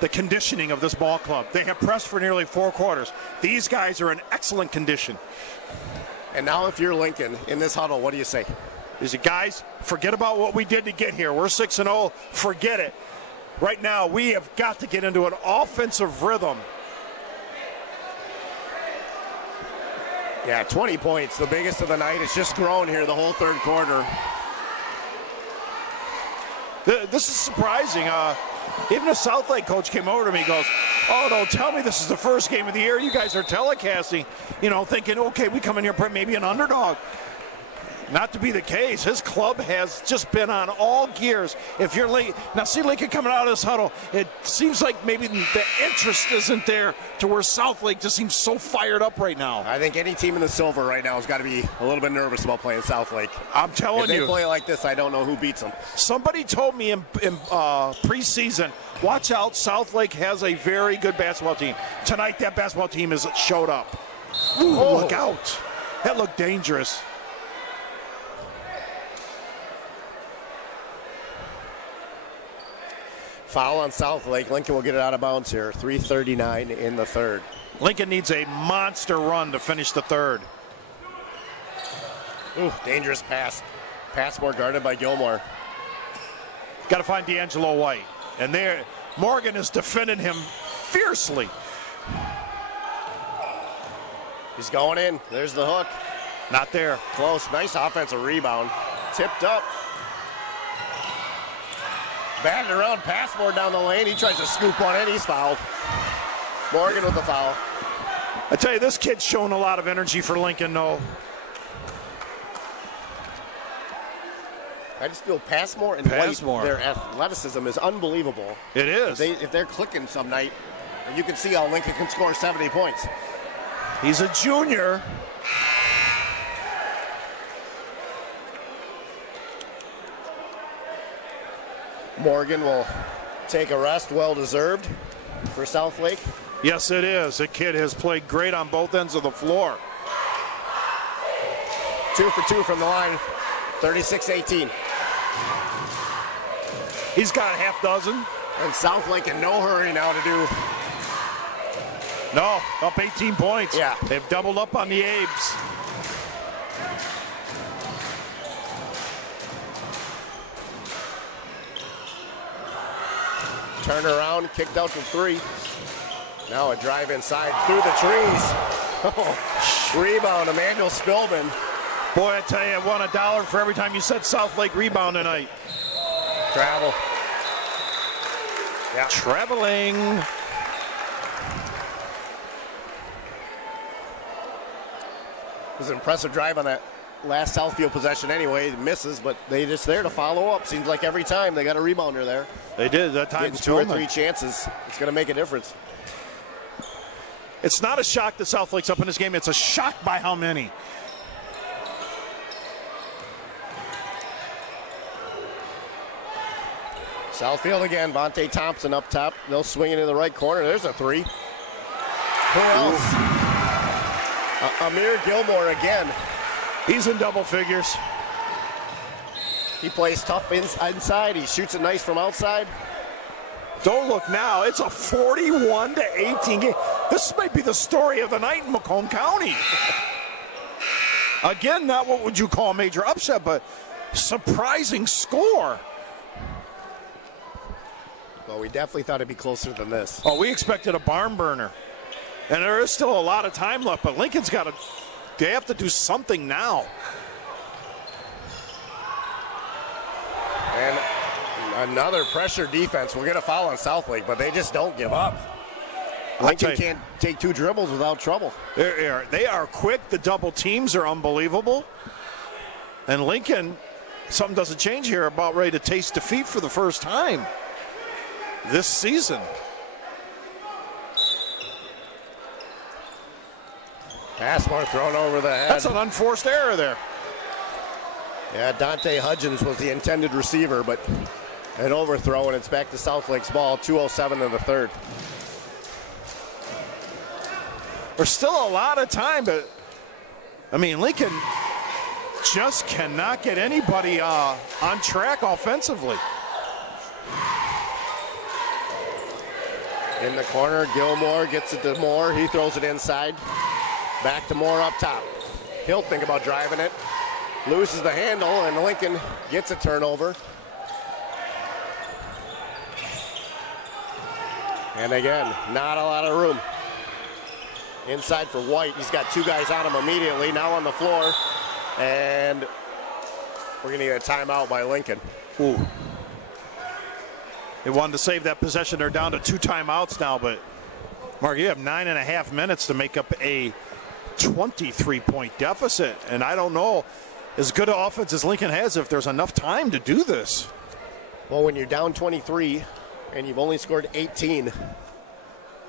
the conditioning of this ball club. They have pressed for nearly 4 quarters. These guys are in excellent condition. And now if you're Lincoln in this huddle, what do you say? Is it, guys, forget about what we did to get here. We're 6-0. Forget it. Right now, we have got to get into an offensive rhythm. Yeah, 20 points, the biggest of the night. It's just grown here the whole third quarter. This is surprising. Even a SouthLake coach came over to me and goes, oh, don't tell me this is the first game of the year. You guys are telecasting, thinking, okay, we come in here maybe an underdog. Not to be the case. His club has just been on all gears. If you're late, now see Lincoln coming out of this huddle, it seems like maybe the interest isn't there to where SouthLake just seems so fired up right now. I think any team in the silver right now has got to be a little bit nervous about playing SouthLake. I'm telling you. If they play like this, I don't know who beats them. Somebody told me in preseason, watch out, SouthLake has a very good basketball team. Tonight, that basketball team has showed up. Ooh, look out. That looked dangerous. Foul on SouthLake. Lincoln will get it out of bounds here. 3:39 in the third. Lincoln needs a monster run to finish the third. Ooh, dangerous pass. Passmore guarded by Gilmore. Got to find D'Angelo White. And there, Morgan is defending him fiercely. He's going in. There's the hook. Not there. Close. Nice offensive rebound. Tipped up. Batted around. Passmore down the lane. He tries to scoop one in. He's fouled. Morgan with the foul. I tell you, this kid's showing a lot of energy for Lincoln, though. I just feel Passmore and White, their athleticism is unbelievable. It is. If they're clicking some night, you can see how Lincoln can score 70 points. He's a junior. Morgan will take a rest, well-deserved for Southlake. Yes, it is. The kid has played great on both ends of the floor. 2 for 2 from the line, 36-18. He's got a half dozen. And Southlake in no hurry now to do. No, up 18 points. Yeah. They've doubled up on the Abes. Turn around, kicked out from 3. Now a drive inside through the trees. Rebound, Emmanuel Spillman. Boy, I tell you, I won $1 for every time you said Southlake rebound tonight. Travel. Yeah. Traveling. It was an impressive drive on that last Southfield possession anyway. It misses, but they just there to follow up. Seems like every time they got a rebounder there. They did. That time, 2 or 3 chances. It's going to make a difference. It's not a shock that Southlake's up in this game. It's a shock by how many. Southfield again. Vontae Thompson up top. They'll swing it in the right corner. There's a 3. Who else? Amir Gilmore again. He's in double figures. He plays tough inside. He shoots it nice from outside. Don't look now. It's a 41-18 game. This might be the story of the night in Macomb County. Again, not what would you call a major upset, but surprising score. Well, we definitely thought it'd be closer than this. Oh, we expected a barn burner. And there is still a lot of time left, but Lincoln's got to, they have to do something now. And another pressure defense. We're going to foul on Southlake, but they just don't give up. Lincoln can't take 2 dribbles without trouble. They are quick. The double teams are unbelievable. And Lincoln, something doesn't change here, about ready to taste defeat for the first time this season. Passmore thrown over the head. That's an unforced error there. Yeah, Dante Hudgens was the intended receiver, but an overthrow, and it's back to Southlake's ball. 2:07 in the third. There's still a lot of time, but I mean, Lincoln just cannot get anybody on track offensively. In the corner, Gilmore gets it to Moore. He throws it inside. Back to Moore up top. He'll think about driving it. Loses the handle, and Lincoln gets a turnover. And again, not a lot of room. Inside for White. He's got 2 guys on him immediately. Now on the floor. And we're going to get a timeout by Lincoln. Ooh. They wanted to save that possession. They're down to 2 timeouts now, but Mark, you have 9.5 minutes to make up a 23-point deficit. And I don't know, as good an offense as Lincoln has, if there's enough time to do this. Well, when you're down 23 and you've only scored 18,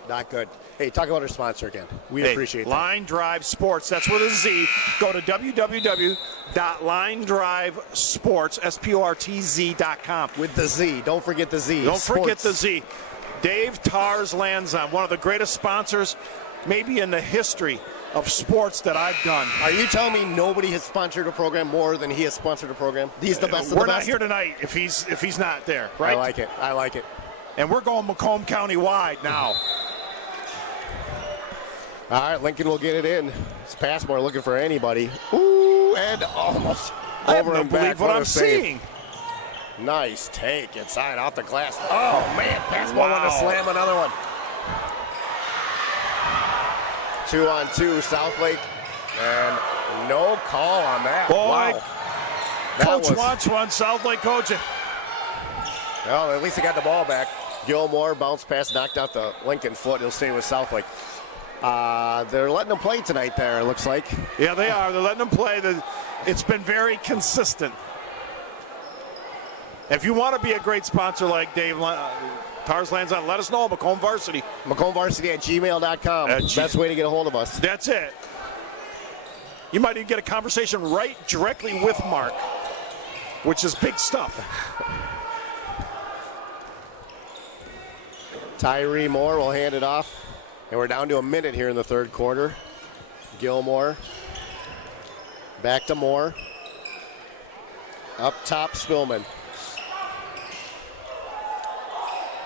not good. Hey, talk about our sponsor again. We appreciate that. Line Drive Sports. That's with a Z. Go to www.lineDriveSports.com. With the Z. Don't forget the Z. Don't forget the Z. Dave Tars Lanzon, one of the greatest sponsors maybe in the history of sports that I've done. Are you telling me nobody has sponsored a program more than he has sponsored a program? He's the best of the best. We're not here tonight if he's not there, right? I like it. I like it. And we're going Macomb County wide now. All right, Lincoln will get it in. It's Passmore looking for anybody. Ooh, and almost I have over no and back. believe what a I'm save. seeing. Nice take inside off the glass. Oh, man, pass ball to slam another one. 2-on-2, Southlake, and no call on that. Boy, wow. Coach wants one, Southlake coaching. Well, at least he got the ball back. Gilmore, bounce pass, knocked out the Lincoln foot. He'll stay with Southlake. They're letting them play tonight there, it looks like. Yeah, they are. They're letting them play. It's been very consistent. If you want to be a great sponsor like Dave Tarzlan's on, let us know. Macomb Varsity. MacombVarsity@gmail.com. Best way to get a hold of us. That's it. You might even get a conversation right directly with Mark, which is big stuff. Tyree Moore will hand it off. And we're down to a minute here in the third quarter. Gilmore. Back to Moore. Up top, Spillman.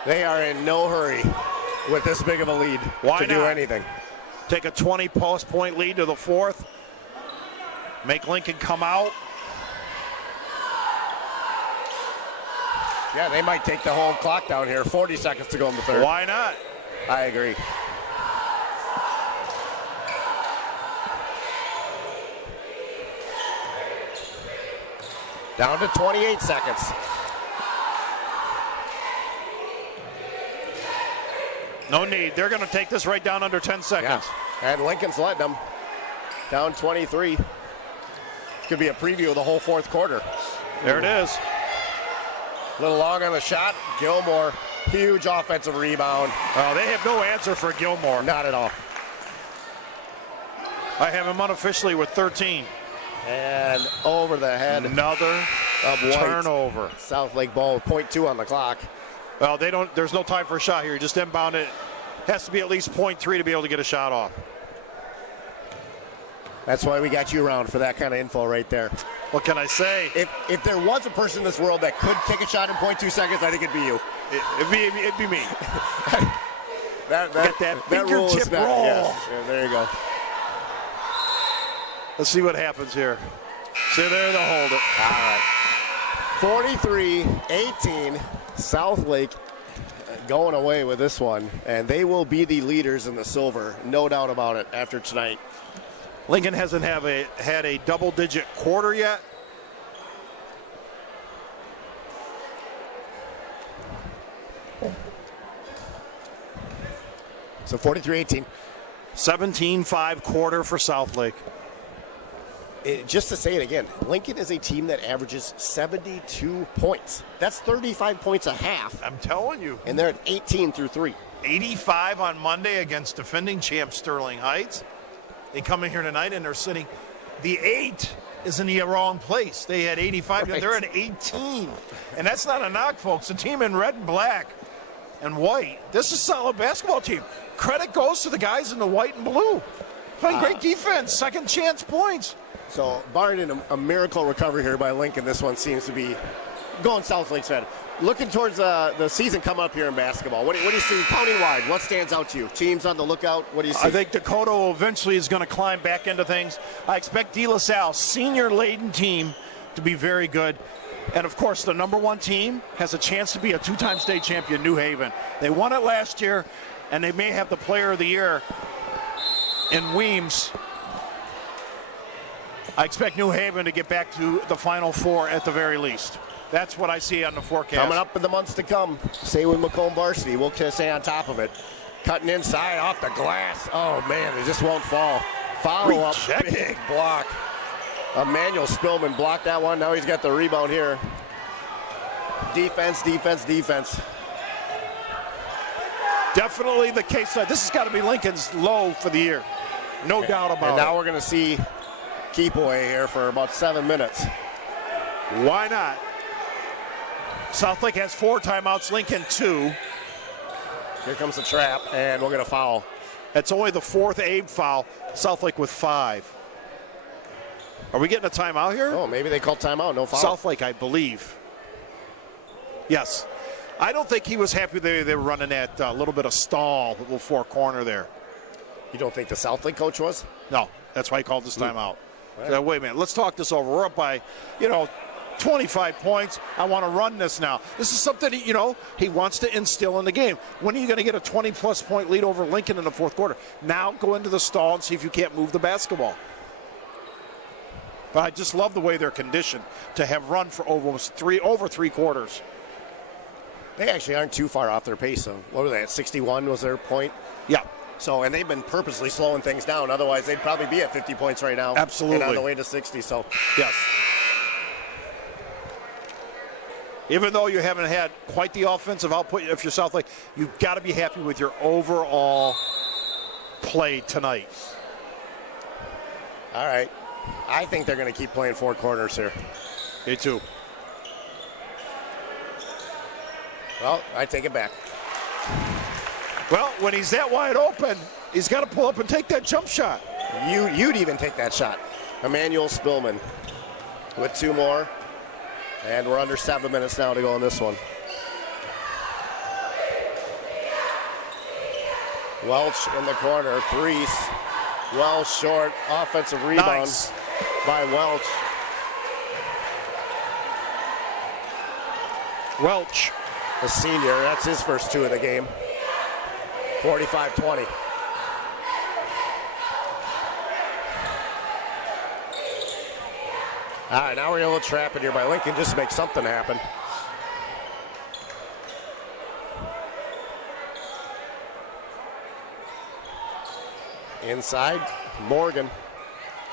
They are in no hurry with this big of a lead to do anything. Take a 20-plus point lead to the fourth. Make Lincoln come out. Yeah, they might take the whole clock down here. 40 seconds to go in the third. Why not? I agree. Down to 28 seconds. No need. They're going to take this right down under 10 seconds. Yeah. And Lincoln's letting them. Down 23. This could be a preview of the whole fourth quarter. There it is. A little long on the shot. Gilmore, huge offensive rebound. Oh, they have no answer for Gilmore. Not at all. I have him unofficially with 13. And over the head. Another turnover. Southlake ball with .2 on the clock. Well, there's no time for a shot here. You just inbound it. Has to be at least .3 to be able to get a shot off. That's why we got you around for that kind of info right there. What can I say? If there was a person in this world that could take a shot in .2 seconds, I think it'd be you. It'd be me. that fingertip roll. Yeah, there you go. Let's see what happens here. So there, they'll hold it. All right. 43-18. Southlake going away with this one, and they will be the leaders in the silver, no doubt about it, after tonight. Lincoln hasn't had a double-digit quarter yet. So 43-18. 17-5 quarter for Southlake. Just to say it again, Lincoln is a team that averages 72 points. That's 35 points a half. I'm telling you. And they're at 18 through 3. 85 on Monday against defending champ Sterling Heights. They come in here tonight and they're sitting. The 8 is in the wrong place. They had 85, right. They're at 18. And that's not a knock, folks. The team in red and black and white. This is a solid basketball team. Credit goes to the guys in the white and blue. Playing great defense, second chance points. So, barring a miracle recovery here by Lincoln, this one seems to be going Southlake's head. Looking towards the season coming up here in basketball, what do you see county-wide? What stands out to you? Teams on the lookout? What do you see? I think Dakota eventually is going to climb back into things. I expect De La Salle, senior-laden team, to be very good. And, of course, the number one team has a chance to be a two-time state champion, New Haven. They won it last year, and they may have the player of the year in Weems. I expect New Haven to get back to the Final Four at the very least. That's what I see on the forecast. Coming up in the months to come, stay with Macomb Varsity. We'll stay on top of it. Cutting inside off the glass. Oh, man, it just won't fall. Follow up, big block. Emmanuel Spillman blocked that one. Now he's got the rebound here. Defense, defense, defense. Definitely the case. This has got to be Lincoln's low for the year. No doubt about it. And now we're going to see keep away here for about 7 minutes. Why not? Southlake has 4 timeouts, Lincoln 2. Here comes the trap, and we're going to foul. That's only the 4th Abe foul. Southlake with 5. Are we getting a timeout here? Oh, maybe they called timeout, no foul. Southlake, I believe. Yes. I don't think he was happy they were running that little bit of stall, the little 4 corner there. You don't think the Southlake coach was? No, that's why he called this timeout. Right. So, wait a minute, let's talk this over. We're up by, 25 points. I want to run this now. This is something, he wants to instill in the game. When are you going to get a 20-plus point lead over Lincoln in the fourth quarter? Now go into the stall and see if you can't move the basketball. But I just love the way they're conditioned to have run for over three quarters. They actually aren't too far off their pace. So what were they at? 61 was their point? Yeah. So, and they've been purposely slowing things down. Otherwise, they'd probably be at 50 points right now. Absolutely. And on the way to 60. So, yes. Even though you haven't had quite the offensive output, if you're SouthLake, you've got to be happy with your overall play tonight. All right. I think they're going to keep playing four corners here. Me too. Well, I take it back. Well, when he's that wide open, he's got to pull up and take that jump shot. You'd even take that shot. Emmanuel Spillman with two more. And we're under 7 minutes now to go on this one. Welch in the corner, threes. Welch short, offensive rebound Nice. by Welch. Welch. The senior, that's his first two of the game. 45-20. All right, now we're a little trapped here by Lincoln just to make something happen. Inside, Morgan.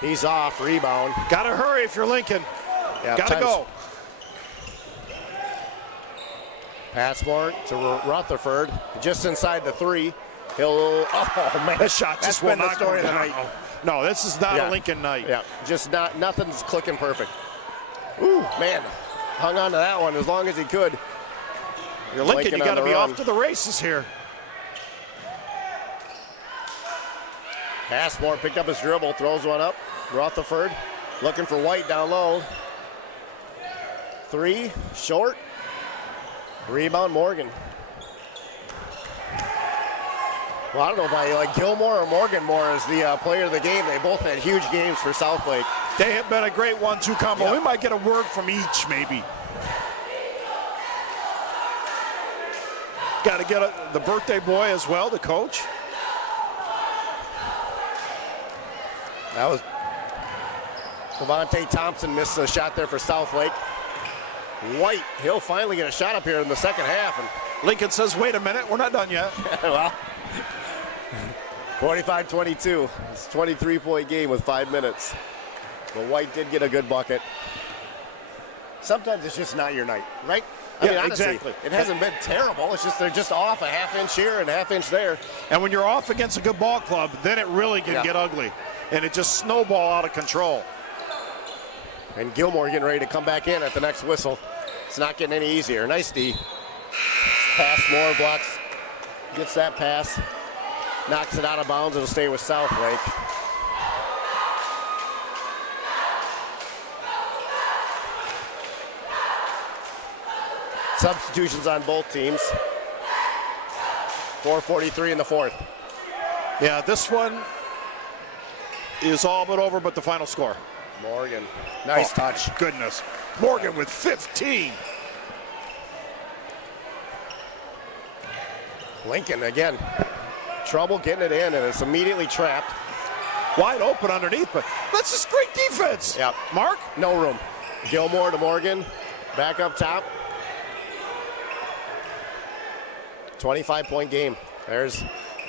He's off, rebound. Got to hurry if you're Lincoln. Yeah, Got to go. Pass more to Rutherford, just inside the three. Oh man, That shot just will been the not story go of the down. night. No, this is not Yeah. a Lincoln night. Yeah, just nothing's clicking perfect. Ooh, man, hung on to that one as long as he could. You're Lincoln, you on got to the be run. off to the races here. Passmore picked up his dribble, throws one up. Rutherford looking for White down low. Three, short. Rebound, Morgan. Well, I don't know about you, like Gilmore or Morgan more as the player of the game. They both had huge games for SouthLake. They have been a great 1-2 combo. Yeah. We might get a word from each, maybe. Got to get the birthday boy as well, the coach. That was Devontae Thompson missed a shot there for SouthLake. White, he'll finally get a shot up here in the second half. And Lincoln says, wait a minute, we're not done yet. well, 45-22. It's a 23-point game with 5 minutes. But White did get a good bucket. Sometimes it's just not your night, right? I mean, honestly, exactly. It hasn't been terrible. It's just they're just off a half inch here and a half inch there. And when you're off against a good ball club, then it really can get ugly. And it just snowball out of control. And Gilmore getting ready to come back in at the next whistle. It's not getting any easier. Nice D. Pass, more blocks. Gets that pass. Knocks it out of bounds. It'll stay with SouthLake. Substitutions on both teams. 4:43 in the fourth. Yeah, this one is all but over, but the final score. Morgan. Nice touch. Goodness. Morgan with 15. Lincoln again. Trouble getting it in, and it's immediately trapped. Wide open underneath, but that's just great defense. Yep. Mark? No room. Gilmore to Morgan. Back up top. 25-point game. There's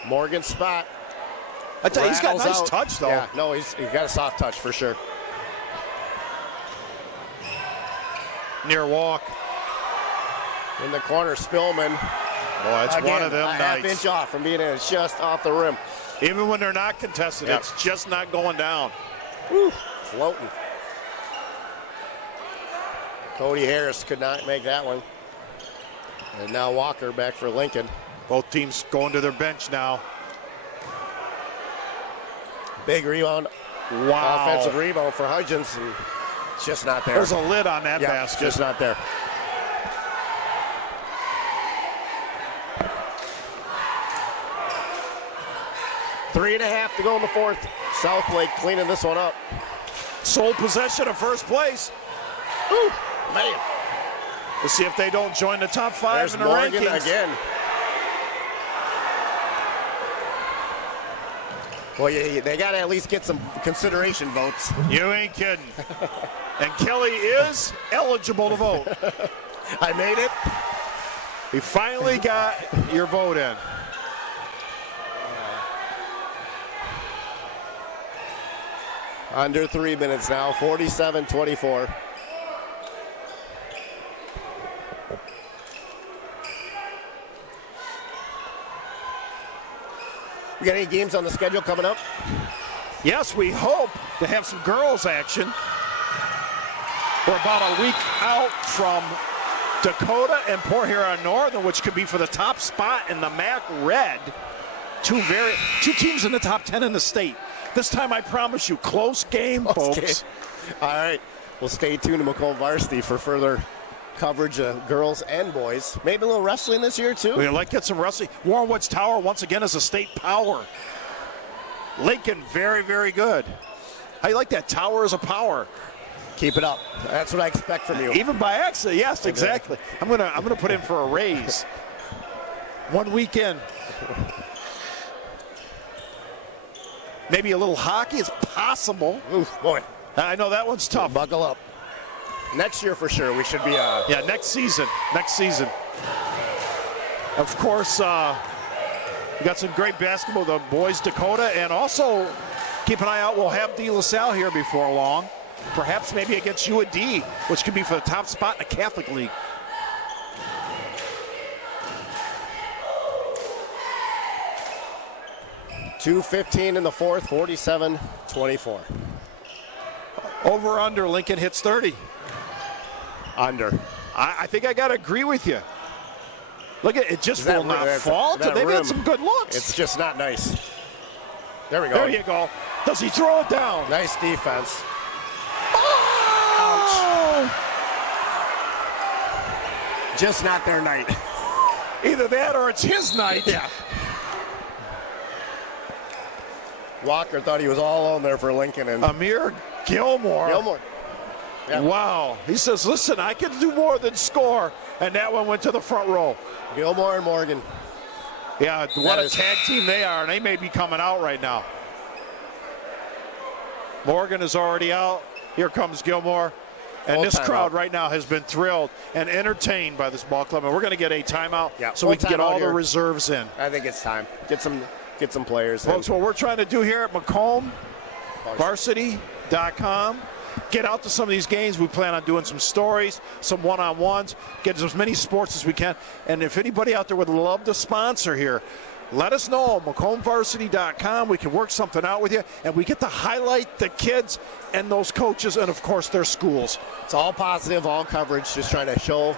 Morgan's spot. I tell you, he's got a Rattles nice out. touch, though. Yeah, no, he's got a soft touch for sure. Near walk. In the corner, Spillman. Boy, that's Again, one of them a nights. half inch off from being in. It's just off the rim. Even when they're not contested, Yep. it's just not going down. Woo, floating. Cody Harris could not make that one. And now Walker back for Lincoln. Both teams going to their bench now. Big rebound. Wow. Offensive rebound for Hudgens. And it's just not there. There's a lid on that Yeah, basket. just not there. Three and a half to go in the fourth. SouthLake cleaning this one up. sole possession of first place. Ooh, man. Let's see if they don't join the top 5 There's in the Morgan rankings. Again. Well, they got to at least get some consideration votes. You ain't kidding. And Kelly is eligible to vote. I made it. You finally got your vote in. Under 3 minutes now, 47-24. We got any games on the schedule coming up? Yes, we hope to have some girls action. We're about a week out from Dakota and Port Huron Northern, which could be for the top spot in the MAC Red. Two teams in the top 10 in the state. This time, I promise you, close game, folks. All right. Well, stay tuned to Macomb Varsity for further coverage of girls and boys. Maybe a little wrestling this year, too. We'd like to get some wrestling. Warrenwood's Tower, once again, is a state power. Lincoln, very, very good. How you like that? Tower is a power. Keep it up. That's what I expect from you. Even by accident, yes, exactly. I'm gonna put in for a raise. 1 weekend. Maybe a little hockey is possible. Oof, boy. I know that one's tough. Buckle up. Next year for sure, we should be. Yeah, next season. Of course, we got some great basketball. The boys Dakota, and also keep an eye out. We'll have De La Salle here before long. Perhaps maybe against UAD, which could be for the top spot in the Catholic League. .2:15 in the fourth, 47-24. Over under, Lincoln hits 30. Under. I think I got to agree with you. Look at it, just will not fall. They've had some good looks. It's just not nice. There we go. There you go. Does he throw it down? Nice defense. Oh! Ouch. Just not their night. Either that or it's his night. Yeah. Walker thought he was all on there for Lincoln. And Amir Gilmore. Yeah. Wow. He says, listen, I can do more than score. And that one went to the front row. Gilmore and Morgan. Yeah, what a tag team they are. And they may be coming out right now. Morgan is already out. Here comes Gilmore. And this crowd right now has been thrilled and entertained by this ball club. And we're going to get a timeout so we can get all the reserves in. I think it's time. Get some players in. Folks, what we're trying to do here at Macomb Varsity.com, get out to some of these games. We plan on doing some stories, some one-on-ones, get as many sports as we can. And if anybody out there would love to sponsor here, let us know. MacombVarsity.com. We can work something out with you, and we get to highlight the kids and those coaches and, of course, their schools. It's all positive, all coverage, just trying to show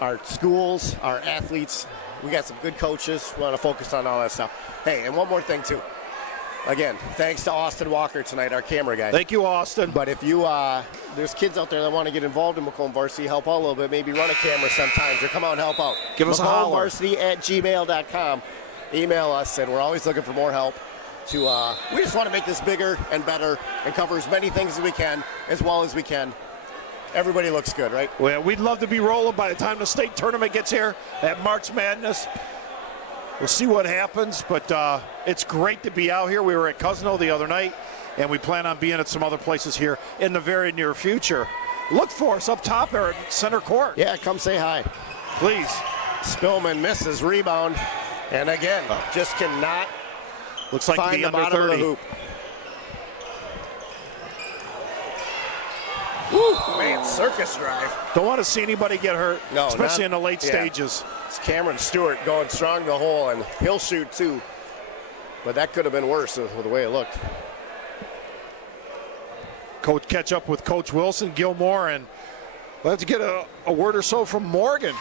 our schools, our athletes. We got some good coaches. We want to focus on all that stuff. Hey, and one more thing, too. Again, thanks to Austin Walker tonight, our camera guy. Thank you, Austin. But if you, there's kids out there that want to get involved in Macomb Varsity, help out a little bit, maybe run a camera sometimes or come out and help out. Give us a holler. MacombVarsity@gmail.com. Email us, and we're always looking for more help. We just want to make this bigger and better and cover as many things as we can, as well as we can. Everybody looks good, right? Well, we'd love to be rolling by the time the state tournament gets here at March Madness. We'll see what happens, but it's great to be out here. We were at Cousino the other night, and we plan on being at some other places here in the very near future. Look for us up top there at center court. Yeah, come say hi. Please. Spillman misses rebound, and again, just cannot looks like find the bottom of the hoop. Woo, man, circus drive. Don't want to see anybody get hurt, especially in the late stages. It's Cameron Stewart going strong the hole, and he'll shoot too. But that could have been worse with the way it looked. Coach catch up with Coach Wilson, Gilmore, and we'll have to get a word or so from Morgan.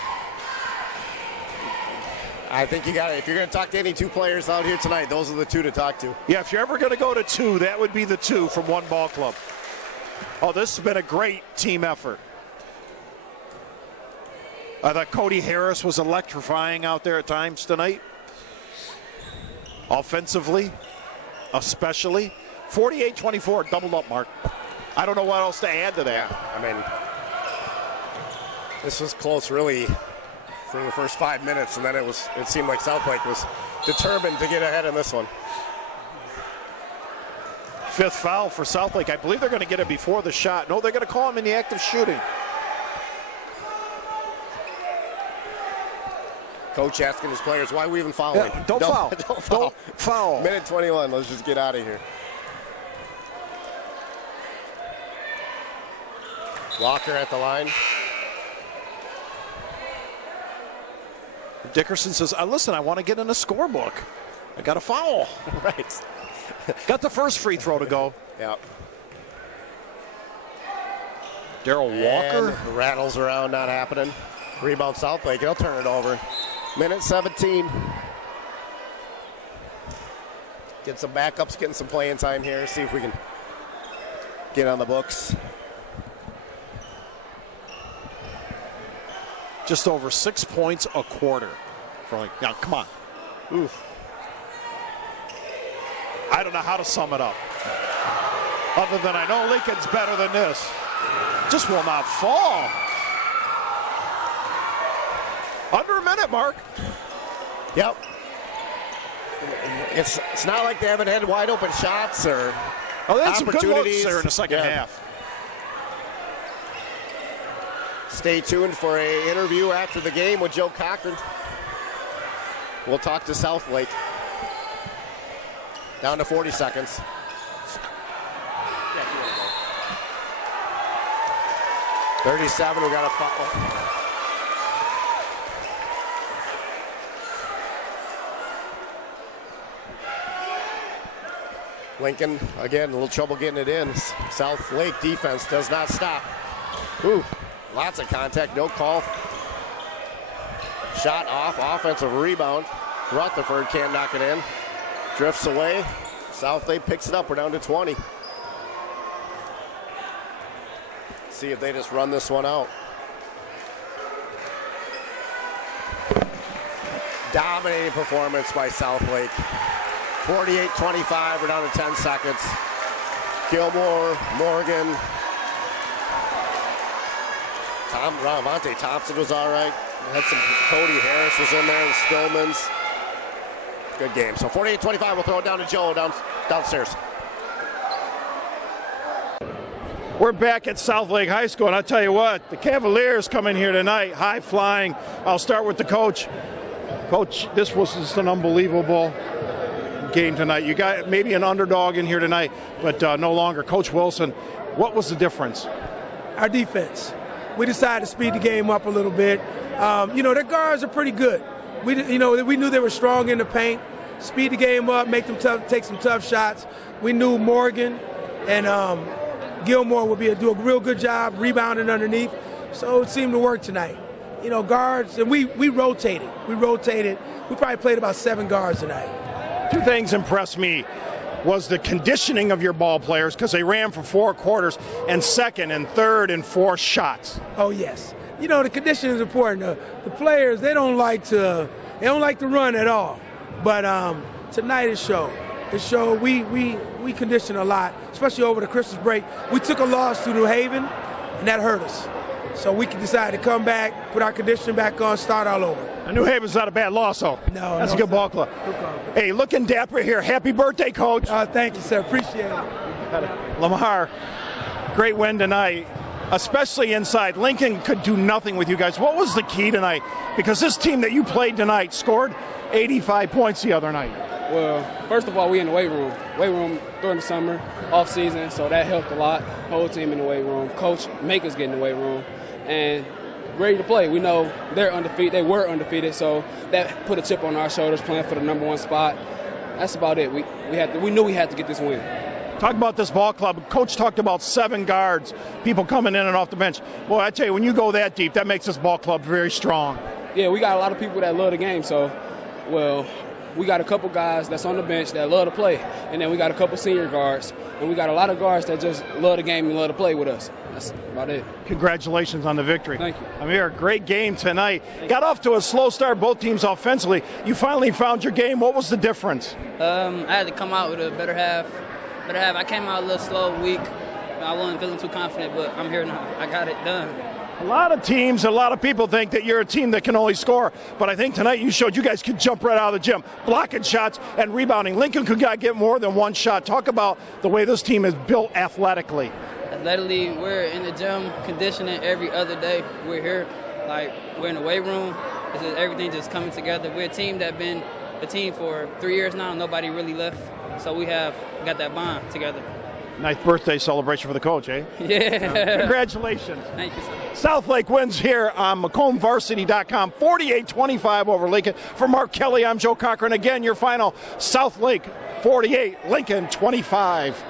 I think you got it. If you're going to talk to any two players out here tonight, those are the two to talk to. Yeah, if you're ever going to go to two, that would be the two from one ball club. Oh, this has been a great team effort. I thought Cody Harris was electrifying out there at times tonight. Offensively, especially. 48-24, doubled up, Mark. I don't know what else to add to that. Yeah, I mean, this was close really for the first 5 minutes, and then it seemed like SouthLake was determined to get ahead in this one. 5th foul for SouthLake. I believe they're going to get it before the shot. No, they're going to call him in the act of shooting. Coach asking his players, why are we even fouling? Yeah, don't foul. Don't foul. Don't foul. Minute 21, let's just get out of here. Walker at the line. Dickerson says, listen, I want to get in a scorebook. I got a foul. Right. Got the first free throw to go. Yep. Darrell Walker. And rattles around, not happening. Rebound SouthLake, they'll turn it over. Minute 17. Get some backups, getting some playing time here. See if we can get on the books. Just over 6 points a quarter. Now, come on. Oof. I don't know how to sum it up. Other than I know Lincoln's better than this. Just will not fall. Under a minute, Mark. Yep. It's not like they haven't had wide open shots or they had some good opportunities looks there in the second half. Stay tuned for an interview after the game with Joe Cochran. We'll talk to SouthLake. Down to 40 seconds. 37, we got a foul. Lincoln, again, a little trouble getting it in. SouthLake defense does not stop. Ooh, lots of contact, no call. Shot off, offensive rebound. Rutherford can't knock it in. Drifts away. SouthLake picks it up. We're down to 20. See if they just run this one out. Dominating performance by SouthLake. 48-25. We're down to 10 seconds. Gilmore, Morgan. Ravante Thompson was all right. Had some Cody Harris was in there, and Spillman's. Good game. So 48-25, we'll throw it down to Joe downstairs. We're back at SouthLake High School, and I'll tell you what, the Cavaliers come in here tonight, high flying. I'll start with the coach. Coach, this was just an unbelievable game tonight. You got maybe an underdog in here tonight, but no longer. Coach Wilson, what was the difference? Our defense. We decided to speed the game up a little bit. Their guards are pretty good. We knew they were strong in the paint. Speed the game up, make them take some tough shots. We knew Morgan and Gilmore would do a real good job rebounding underneath. So it seemed to work tonight. Guards, and we rotated. We probably played about 7 guards tonight. 2 things impressed me was the conditioning of your ball players, because they ran for 4 quarters, and second and third and fourth shots. Oh yes. The conditioning is important. The players, they don't like to run at all. But tonight it showed. It showed we conditioned a lot, especially over the Christmas break. We took a loss to New Haven, and that hurt us. So we decided to come back, put our conditioning back on, start all over. And New Haven's not a bad loss, though. No, that's a good ball club. Hey, looking dapper here. Happy birthday, Coach. Thank you, sir. Appreciate it. Lamar, great win tonight, especially inside. Lincoln could do nothing with you guys. What was the key tonight? Because this team that you played tonight scored 85 points the other night. Well, first of all, we in the weight room during the summer, off season, so that helped a lot. Whole team in the weight room. Coach make us get in the weight room and ready to play. We know they're undefeated. They were undefeated, so that put a chip on our shoulders, playing for the #1 spot. That's about it. We knew we had to get this win. Talk about this ball club. Coach talked about 7 guards, people coming in and off the bench. Boy, I tell you, when you go that deep, that makes this ball club very strong. Yeah, we got a lot of people that love the game, so, we got a couple guys that's on the bench that love to play, and then we got a couple senior guards, and we got a lot of guards that just love the game and love to play with us. That's about it. Congratulations on the victory. Thank you. Amir, great game tonight. Got off to a slow start, both teams offensively. You finally found your game. What was the difference? I had to come out with a better half. I came out a little slow, weak. I wasn't feeling too confident, but I'm here now. I got it done. A lot of teams, a lot of people think that you're a team that can only score, but I think tonight you showed you guys could jump right out of the gym, blocking shots and rebounding. Lincoln could get more than one shot. Talk about the way this team is built athletically. Athletically, we're in the gym conditioning every other day. We're here, like we're in the weight room. It's just, everything just coming together. We're a team that been a team for 3 years now. Nobody really left, so we have got that bond together. Nice birthday celebration for the coach, eh? Yeah. Congratulations. Thank you, sir. SouthLake wins here on MacombVarsity.com, 48-25 over Lincoln. For Mark Kelly, I'm Joe Cochran. Again, your final, SouthLake 48, Lincoln 25.